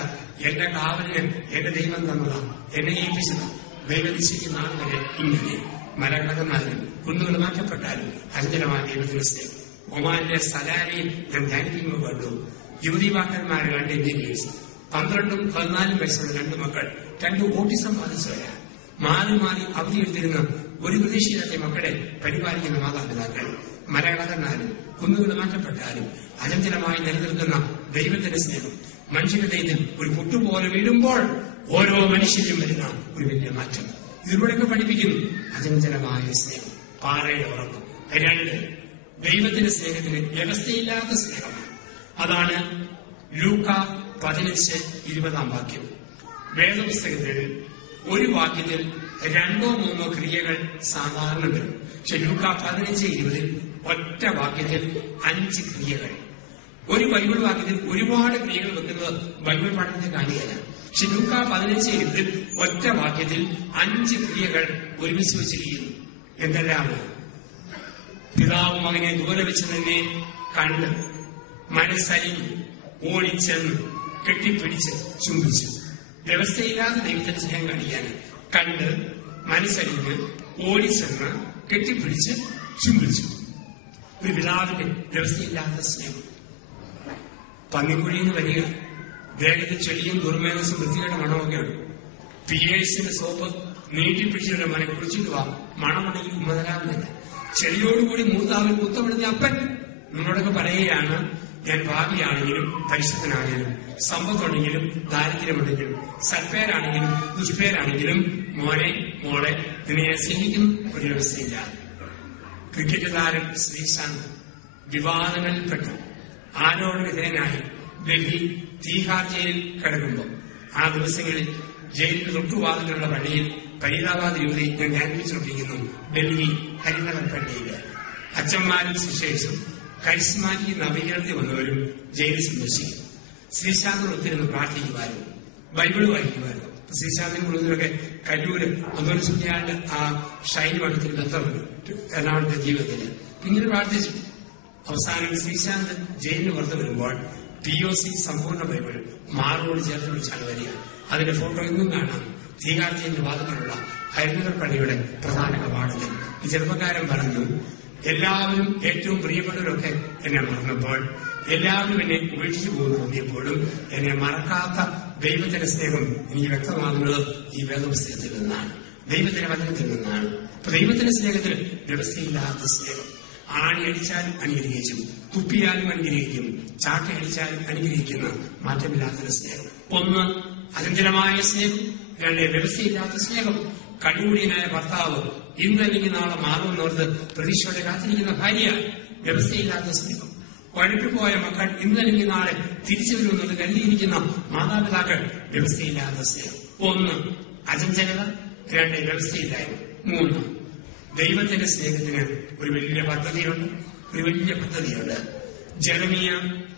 എന്റെ കാവലിന് എന്റെ ദൈവം തന്നതാ, എന്നെ ഏൽപ്പിച്ചതാ. ദൈവനിശ്ചയിക്കുന്ന നാൾ വരെ ഇങ്ങനെ മലകളകന്നാലും കുന്നുകൾ മാറ്റപ്പെട്ടാലും അചഞ്ചലമായ ദൈവത്തിന് സ്നേഹം. ഒമാനിലെ സലാരയിൽ ഞാൻ ധ്യാനിക്കുമ്പോൾ കണ്ടു യുവതിവാക്കന്മാര് 2 എഞ്ചിനീയേഴ്സ്, 12ഉം 14ഉം വയസ്സുള്ള 2 മക്കൾ, 2 ഓട്ടിസം ബാധിച്ചവരാ. മാറി മാറി അവധി എടുത്തിരുന്ന ഒരു പ്രതീക്ഷയില്ലാത്ത മക്കളെ പരിപാലിക്കുന്ന മാതാപിതാക്കൾ. മലകളകന്നാലും കുന്നുകൾ മാറ്റപ്പെട്ടാലും അചഞ്ചലമായി നിലനിൽക്കുന്ന ദൈവത്തിന്റെ സ്നേഹം മനുഷ്യന്റെ ദൈവം ഒരു പുട്ടുപോലെ വീഴുമ്പോൾ ഓരോ മനുഷ്യരും വരുന്ന ഒരു വലിയ മാറ്റം. ഇതിലൂടെയൊക്കെ പഠിപ്പിക്കുന്നു അചഞ്ചലമായ സ്നേഹം, പാറയുടെ ഉറക്കം. 2, ദൈവത്തിന്റെ സ്നേഹത്തിന് വ്യവസ്ഥയില്ലാത്ത സ്നേഹമാണ്. അതാണ് ലൂക്ക 15:20 വാക്യം. വേദപുസ്തകത്തിൽ ഒരു വാക്യത്തിൽ 2 or 3 ക്രിയകൾ സാധാരണ വരും. പക്ഷെ ലൂക്ക 15:20 ഒറ്റ വാക്യത്തിൽ 5 ക്രിയകൾ. ഒരു ബൈബിൾ വാക്യത്തിൽ ഒരുപാട് ക്രിയകൾ വെക്കുന്നത് ബൈബിൾ പഠനത്തെ കാര്യമല്ല. പക്ഷെ ലൂക്ക 15:20 ഒറ്റ വാക്യത്തിൽ 5 ക്രിയകൾ ഒരുമിച്ച് വെച്ചിരിക്കുന്നു. എന്തെല്ലാം? പിതാവ് മകനെ ദൂരെ വെച്ച് തന്നെ കണ്ട് മനസ്സലിഞ്ഞ് ഓടിച്ചെന്ന് കെട്ടിപ്പിടിച്ച് ചുംബിച്ചു. വ്യവസ്ഥയില്ലാതെ ദൈവത്തിന്റെ സ്നേഹം കാണിക്കാൻ കണ്ട് മനസ്സലിഞ്ഞ് ഓടിച്ചെന്ന് കെട്ടിപ്പിടിച്ച് ചുംബിച്ചു. ഒരു പിതാവിന്റെ വ്യവസ്ഥയില്ലാത്ത സ്നേഹം. പന്നിക്കുഴിയിൽ നിന്ന് വരിക, ദേഹത്തിൽ ചെളിയും ദുർമേധസ്സും വൃത്തികേട്ട മണമൊക്കെയാണ്. പിയേഴ്സിന്റെ സോപ്പ് നീട്ടിപ്പിടിച്ചവരുടെ മനെ കുളിച്ചിട്ട് വാ, മണമുണ്ടെങ്കിൽ ഉമ്മതരാകുന്നില്ല. ചെളിയോടുകൂടി മൂത്താവിൽ കുത്തമിടുന്ന അപ്പൻ നമ്മളോടൊക്കെ പറയുകയാണ്, ഞാൻ ഭാവിയാണെങ്കിലും പരിശുദ്ധനാണെങ്കിലും സമ്പത്തുണ്ടെങ്കിലും ദാരിദ്ര്യമുണ്ടെങ്കിലും സൽപ്പേരാണെങ്കിലും ദുഷ്പേരാണെങ്കിലും മോനെ മോളെ നിന്നെ ഞാൻ സ്നേഹിക്കുന്നു. ഒരു വ്യവസ്ഥയില്ല. ക്രിക്കറ്റ് താരം ശ്രീശാന്ത് വിവാദങ്ങളിൽപ്പെട്ടു ആരോട് വിധേയനായി ഡൽഹി തീഹാർ ജയിലിൽ കിടക്കുമ്പോൾ ആ ദിവസങ്ങളിൽ ജയിലിന് തൊട്ടുവാതിലുള്ള പള്ളിയിൽ ഫരീദാബാദ് യുവതി ഞാൻ ധ്യാനിപ്പിച്ചുകൊണ്ടിരിക്കുന്നു. ഡൽഹി ഹരിനഗർ പള്ളിയിൽ അച്ഛന്മാരും സിസ്റ്റേഴ്സും കരിസ്മാറ്റിക് നവീകരണത്തിൽ വന്നവരും ജയിലിൽ സന്ദർശിക്കും. ശ്രീശാന്തിന് ഒത്തിരുന്ന് പ്രാർത്ഥിക്കുമായിരുന്നു, ബൈബിള് വായിക്കുമായിരുന്നു. ശ്രീശാന്തിന് കൂടുതലൊക്കെ കല്ലൂര് അതൊരു സുന്യാളുടെ ആ ഷൈനുമായിട്ട് ബന്ധമുണ്ട് എറണാകുളത്തെ ജീവിതത്തിൽ. പിന്നീട് പ്രാർത്ഥിച്ചു. അവസാനം ശ്രീശാന്ത് ജയിലിന് പുറത്ത് വരുമ്പോൾ POC സമ്പൂർണ്ണ ബൈബിൾ മാറോട് ചേർത്ത് വിളിച്ചാണ് വരിക. അതിന്റെ ഫോട്ടോ ഇന്നും കാണാം. തീഹാർ ജയിലിന്റെ വാദത്തിലുള്ള ഹരിനഗർ പള്ളിയുടെ പ്രധാന കവാടത്തിൽ ഈ ചെറുപ്പക്കാരൻ പറഞ്ഞു, എല്ലാവരും ഏറ്റവും പ്രിയപ്പെട്ടവരൊക്കെ എന്നെ മറന്നപ്പോൾ, എല്ലാവരും എന്നെ ഉപേക്ഷിച്ചു പോകുന്നു തോന്നിയപ്പോഴും എന്നെ മറക്കാത്ത ദൈവത്തിന്റെ സ്നേഹം എനിക്ക് വ്യക്തമാകുന്നത് ഈ വേദപുസ്തകത്തിൽ നിന്നാണ്, ദൈവത്തിന്റെ വചനത്തിൽ നിന്നാണ്. അപ്പൊ ദൈവത്തിന്റെ സ്നേഹത്തിൽ വ്യവസ്ഥയില്ലാത്ത സ്നേഹം. ആണി അടിച്ചാലും അനുഗ്രഹിക്കും, തുപ്പിയാലും അനുഗ്രഹിക്കും, ചാട്ടയടിച്ചാലും അനുഗ്രഹിക്കുന്ന മാറ്റമില്ലാത്തൊരു സ്നേഹം. 1 അചഞ്ചലമായ സ്നേഹം, 2 വ്യവസ്ഥയില്ലാത്ത സ്നേഹം. കണ്ണൂടിയനായ ഭർത്താവ് ഇന്നല്ലെങ്കിൽ നാളെ മാറുമെന്നോർത്ത് പ്രതീക്ഷയോടെ കാത്തിരിക്കുന്ന ഭാര്യ, വ്യവസ്ഥയില്ലാത്ത സ്നേഹം. വഴിപ്പിപ്പോയ മക്കൾ ഇന്നല്ലെങ്കിൽ നാളെ തിരിച്ചു വരുമെന്നത് കരുതിയിരിക്കുന്ന മാതാപിതാക്കൾ, വ്യവസ്ഥയില്ലാത്ത സ്നേഹം. 1 അചഞ്ചലത, 2 വ്യവസ്ഥയില്ലായ്മ, 3 ദൈവത്തിന്റെ സ്നേഹത്തിന് ഒരു വലിയ പദ്ധതിയുണ്ട്. ജെറമിയ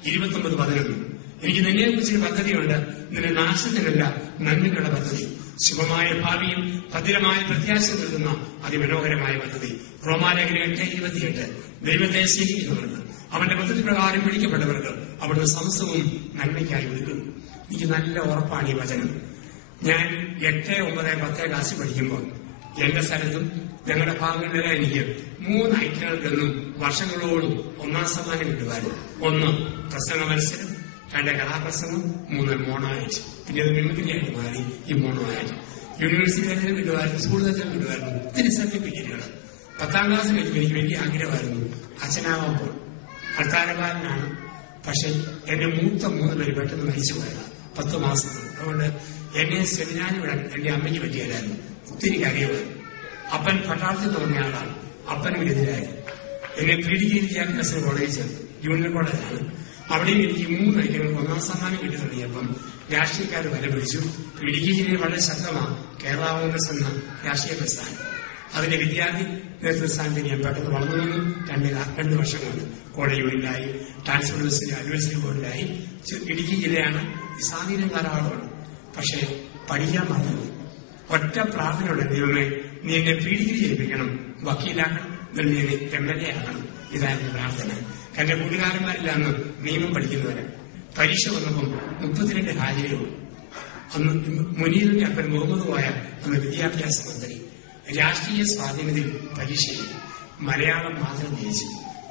29:11 എനിക്ക് നിന്നെ കുറിച്ചൊരു പദ്ധതിയുണ്ട്, നിന്റെ നാശത്തിനല്ല നന്മയുള്ള പദ്ധതി, ശുഭമായ ഭാവിയും ഭദ്രമായ പ്രത്യാശ നൽകുന്ന അതിമനോഹരമായ പദ്ധതി. റോമാലേഖനം 8:28 ദൈവത്തെ സ്നേഹിക്കുന്നവർക്ക് അവന്റെ പദ്ധതി പ്രകാരം വിളിക്കപ്പെട്ടവർക്ക് അവിടുന്ന് സമസ്തവും നന്മയ്ക്കായി ഒരുക്കുന്നു. എനിക്ക് നല്ല ഉറപ്പാണ് ഈ വചനം. ഞാൻ 8, 9, 10 ക്ലാസ്സിൽ പഠിക്കുമ്പോൾ എന്റെ സ്ഥലത്തും ഞങ്ങളുടെ ഭാഗങ്ങളിലെല്ലാം എനിക്ക് 3 ഐറ്റങ്ങൾക്കൊന്നും വർഷങ്ങളോടും 1ാം സമ്മാനം കിട്ടുമായിരുന്നു. 1 പ്രസംഗ മത്സരം, 2 കഥാപ്രസംഗം, 3 മോണോആയിട്ട്. പിന്നെ അത് മിമിക്രിയായിട്ട് മാറി ഈ മോണോആയിട്ട്. യൂണിവേഴ്സിറ്റി തലത്തിലും കിട്ടുമായിരുന്നു, സ്കൂൾ തലത്തിലും കിട്ടുമായിരുന്നു. ഒത്തിരി സർട്ടിഫിക്കറ്റുകൾ. 10ാം ക്ലാസ് കഴിയുമ്പോൾ എനിക്ക് വലിയ ആഗ്രഹമായിരുന്നു അച്ഛനാവാൻ. അൾത്താരക്കാരനാണ്. പക്ഷെ എന്റെ മൂത്ത 3 പേര് പെട്ടെന്ന് മരിച്ചു പോയതാണ് 10 മാസം. അതുകൊണ്ട് എന്നെ സെമിനാറിൽ വിടാൻ എന്റെ അമ്മയ്ക്ക് പറ്റിയല്ലായിരുന്നു. ഒത്തിരി കാര്യമായിരുന്നു. അപ്പൻ പട്ടാളത്തിൽ തുടങ്ങിയ ആളാണ്. അപ്പനും എതിരായി എന്നെ പീഡികയിൽ വിദ്യാഭ്യാസ കോളേജിൽ ചേർന്നു. ജൂനിയർ കോളേജാണ്. അവിടെയും എനിക്ക് 3 ഐറ്റങ്ങൾക്ക് 1ാം സമ്മാനം കിട്ടി തുടങ്ങിയപ്പം രാഷ്ട്രീയക്കാർ വില പിടിച്ചു. പീഡിക ജില്ലയിൽ വളരെ ശക്തമാണ് കേരള കോൺഗ്രസ് എന്ന രാഷ്ട്രീയ പ്രസ്ഥാനം. അതിന്റെ വിദ്യാർത്ഥി നേതൃസ്ഥാനത്ത് ഞാൻ പെട്ടെന്ന് വളർന്നു വന്നു. 2 വർഷം കൊണ്ട് കോളേജ് യൂണിയനിലായി, ട്രാൻസ്പോർട്ട് ബസ്സിന്റെ അഡ്വൈസറി ബോർഡിലായി. ഇടുക്കി ജില്ലയാണ്, സ്വാധീനം ധാരാളമാണ്. പക്ഷേ പഠിക്കാൻ മറന്നു. ഒറ്റ പ്രാർത്ഥനയോടെ, ദൈവമേ നീ എന്നെ പീഡിക ചെയ്യിപ്പിക്കണം, വക്കീലാക്കണം, നീ എന്നെ MLA ആക്കണം. ഇതായിരുന്നു പ്രാർത്ഥന. എന്റെ കൂട്ടുകാരന്മാരില്ല അന്ന് നിയമം പഠിക്കുന്നവര്. പരീക്ഷ വന്നപ്പം 32 ഹാജരുള്ളൂ. അന്ന് മുനീറിന്റെ അപ്പൻ മുഹമ്മദ് കോയ അന്ന് വിദ്യാഭ്യാസ മന്ത്രി. രാഷ്ട്രീയ സ്വാധീനത്തിൽ പരീക്ഷയിൽ മലയാളം മാത്രം ജയിച്ചു.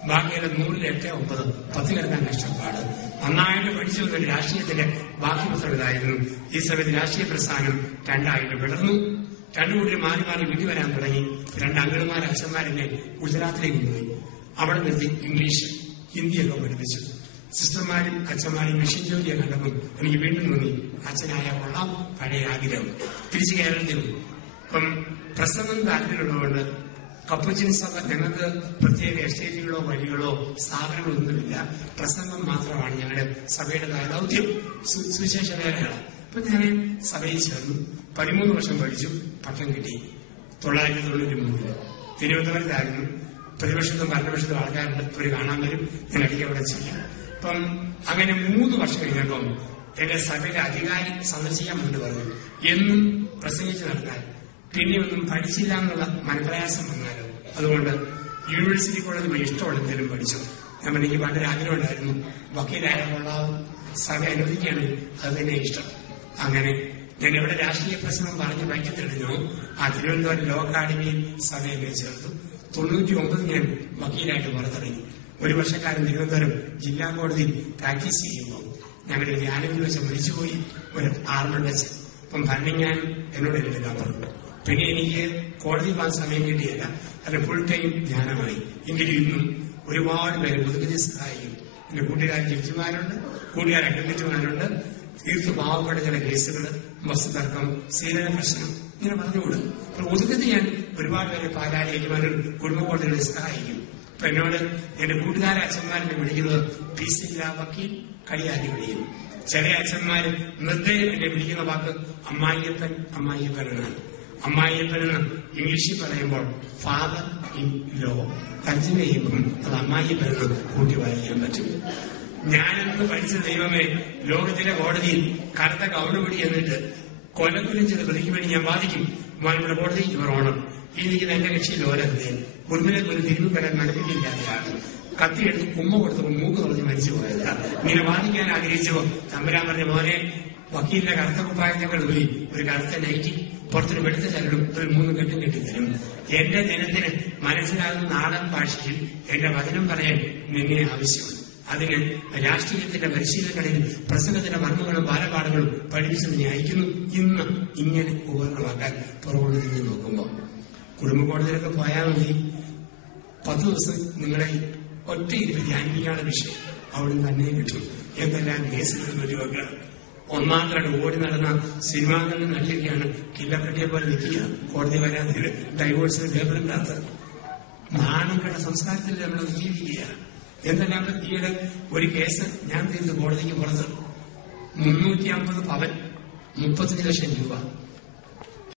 ബാക്കിയുള്ള 100-ൽ 8, 9, 10 കിടക്കാൻ കഷ്ടപ്പാട്. നന്നായിട്ട് പഠിച്ചു വന്ന രാഷ്ട്രീയത്തിന്റെ ബാക്കി പത്രം ഇതായിരുന്നു. ഈ സമയത്ത് രാഷ്ട്രീയ പ്രസ്ഥാനം 2ആയിട്ട് വിടർന്നു. 2 കൂടി മാറി മാറി വീട്ടിൽ വരാൻ തുടങ്ങി. 2 അങ്കിളുമാർ അച്ഛന്മാരെന്നെ ഗുജറാത്തിലേക്ക് പോയി. അവിടെ നിർത്തി ഇംഗ്ലീഷ്, ഹിന്ദിയൊക്കെ പഠിപ്പിച്ചു. സിസ്റ്റർമാരും അച്ഛന്മാരും മെഷീൻ ജോലിയെ കണ്ടപ്പോൾ എനിക്ക് വീണ്ടും തോന്നി അച്ഛനായ കൊള്ളാം, പഴയ ആഗ്രഹം. തിരിച്ച് കേരളത്തിൽ ഇപ്പം പ്രസംഗം താല്പര്യമുള്ളതുകൊണ്ട് കപ്പുച്ചിൻ സഭ ഞങ്ങൾക്ക് പ്രത്യേക എസ്റ്റേറ്റുകളോ വഴികളോ സ്ഥാപനങ്ങളോ ഒന്നുമില്ല. പ്രസംഗം മാത്രമാണ് ഞങ്ങളുടെ സഭയുടേതായ ദൗത്യം. സുവിശേഷ വേലയാണ്. അപ്പൊ ഞാൻ സഭയിൽ ചേർന്നു. 13 വർഷം പഠിച്ചു. പട്ടം കിട്ടി. 1993 തിരുവനന്തപുരത്തായിരുന്നു. പ്രതിപക്ഷത്തും ഭരണപക്ഷത്തും ആൾക്കാരുടെ ഒരു കാണാൻ വരും. ഞാൻ അടിക്ക് അവിടെ ചെയ്യാം. അപ്പം അങ്ങനെ 3 വർഷം കഴിഞ്ഞപ്പം എന്റെ സഭയുടെ അധികാരി സന്ദർശിക്കാൻ വേണ്ടി പറഞ്ഞു. എന്നും പ്രസംഗിച്ച് നടന്നാൽ പിന്നെ ഒന്നും പഠിച്ചില്ല എന്നുള്ള മനപ്രയാസം വന്നാലോ, അതുകൊണ്ട് യൂണിവേഴ്സിറ്റി കോളേജിൽ പോയി ഇഷ്ടമുള്ള എന്തെങ്കിലും പഠിച്ചു. ഞാൻ എനിക്ക് വളരെ ആഗ്രഹം ഉണ്ടായിരുന്നു വക്കീലായ കൊള്ളാവും, സഭ അനുവദിക്കുകയാണെങ്കിൽ അത് തന്നെ ഇഷ്ടം. അങ്ങനെ ഞാൻ എവിടെ രാഷ്ട്രീയ പ്രസംഗം പറഞ്ഞ് വൈക്കത്തെളിഞ്ഞോ ആ തിരുവനന്തപുരം ലോ അക്കാഡമിയിൽ സഭയെ ചേർത്തു. 99 ഞാൻ വക്കീലായിട്ട് പുറത്തിറങ്ങി. 1 വർഷക്കാലം തിരുവനന്തപുരം ജില്ലാ കോടതിയിൽ പ്രാക്ടീസ് ചെയ്യുമ്പോൾ ഞങ്ങളുടെ ധ്യാനം വെച്ച് മരിച്ചുപോയി ഒരു ആർമണ്ടച്ച്. അപ്പം ഭരണം ഞാൻ എന്നോട് എടുക്കാൻ പറഞ്ഞു. പിന്നെ എനിക്ക് കോടതി പോകാൻ സമയം കിട്ടിയല്ല. അത് ഫുൾ ടൈം ധ്യാനമായി. എങ്കിലും ഇന്നും ഒരുപാട് പേര് പുതുക്കി സഹായിക്കും. എന്റെ കൂട്ടുകാർ ജഡ്ജിമാരുണ്ട്, കൂട്ടുകാർ അഡ്വക്കേറ്റുമാരുണ്ട്. തീർത്ത് പാവപ്പെട്ട ചില കേസുകൾ, വസ്തുതർക്കം, സീലന പ്രശ്നം, ഇങ്ങനെ പറഞ്ഞുകൂടും. ഒതുക്കത്തിൽ ഞാൻ ഒരുപാട് പേരെ പാലാഴി ഏറ്റുമാരും കുടുംബ കോടതികളെ സഹായിക്കും. അപ്പൊ എന്നോട് എന്റെ കൂട്ടുകാരെ അച്ഛന്മാരെ വിളിക്കുന്നത് പീസില്ല വക്കീൽ, കളിയാക്കി വിളിക്കും. ചില അച്ഛന്മാര് നിർദ്ദയം എന്നെ വിളിക്കുന്ന വാക്ക് അമ്മായിയപ്പൻ, അമ്മായിയപ്പൻ എന്നാണ്. അമ്മായിയപ്പൻ എന്ന് ഇംഗ്ലീഷിൽ പറയുമ്പോൾ ഫാദർ ഇൻ ലോ, തർജ്ജമ ചെയ്യുമ്പോൾ അത് അമ്മായിയപ്പൻ എന്ന് കൂട്ടി വായിക്കാൻ പറ്റും. ഞാനെന്ന് പഠിച്ച ദൈവമേ, ലോകത്തിലെ കോടതിയിൽ കറുത്ത കൗണ്ടുപിടി എന്നിട്ട് കൊലക്കുലം ചെയ്ത പ്രതിക്ക് വേണ്ടി ഞാൻ വാദിക്കും. നമ്മുടെ കോടതി യുവർ ഓണർ, ഈ നിൽക്കുന്ന എന്റെ കക്ഷിയിൽ ഓരോ കുടുംബനെ പോലും തിരുമ്പ് വരാൻ മനസ്സിലില്ലാതെയാണ്. കത്തിയെടുത്ത് കുമ്മ കൊടുത്തപ്പോൾ മൂക്ക് തുറഞ്ഞ് മരിച്ചു പോയതാ. ഇങ്ങനെ വാദിക്കാൻ ആഗ്രഹിച്ചപ്പോ തമ്പുരാൻ പറഞ്ഞ മോനെ, വക്കീലിന്റെ കറുത്ത കുപ്പായങ്ങൾ പോയി ഒരു കറുത്ത നൈറ്റി, പുറത്തൊരു വെടുത്ത ചരടും ഒരു 3 കെട്ടും കെട്ടിത്തരും. എന്റെ ജനത്തിന് മനസ്സിലാകുന്ന നാടൻ ഭാഷയിൽ എന്റെ വചനം പറയാൻ നിന്നെ ആവശ്യമുണ്ട്. അതിന് രാഷ്ട്രീയത്തിന്റെ പരിശീലനങ്ങളിൽ പ്രസംഗത്തിന്റെ മർമ്മങ്ങളും ബാലപാഠങ്ങളും പഠിപ്പിച്ച് നിന്നെ അയക്കുന്നു. ഇന്ന് ഇങ്ങനെ ഉപകരണമാക്കാൻ പുറകോട്ട് തിരിഞ്ഞു നോക്കുമ്പോ കുടുംബ കോടതിയിലൊക്കെ പോയാൽ മതി. 10 ദിവസം നിങ്ങളെ ഒറ്റ ഇരുപത് ധ്യാനിപ്പിക്കാനുള്ള വിഷയം അവിടെ തന്നെ കിട്ടും. എന്തെല്ലാം കേസുകൾ വെടിവെക്കുക. 1ാം ഗ്രേഡ് ഓടി നടന്ന സിനിമാകളിൽ നടിയൊക്കെയാണ് കില്ലപ്പെട്ടിയെ പോലെ നിൽക്കുക. കോടതി വരാതെ ഡൈവോഴ്സിന് പേപ്പറില്ലാത്ത നാണംകെട്ട സംസ്കാരത്തിൽ നമ്മൾ ജീവിക്കുകയാണ്. എന്തെല്ലാം ഈയിടെ ഒരു കേസ് ഞാൻ തീർത്ത് കോടതിക്ക് പുറത്ത് 350 പവൻ 35 ലക്ഷം രൂപ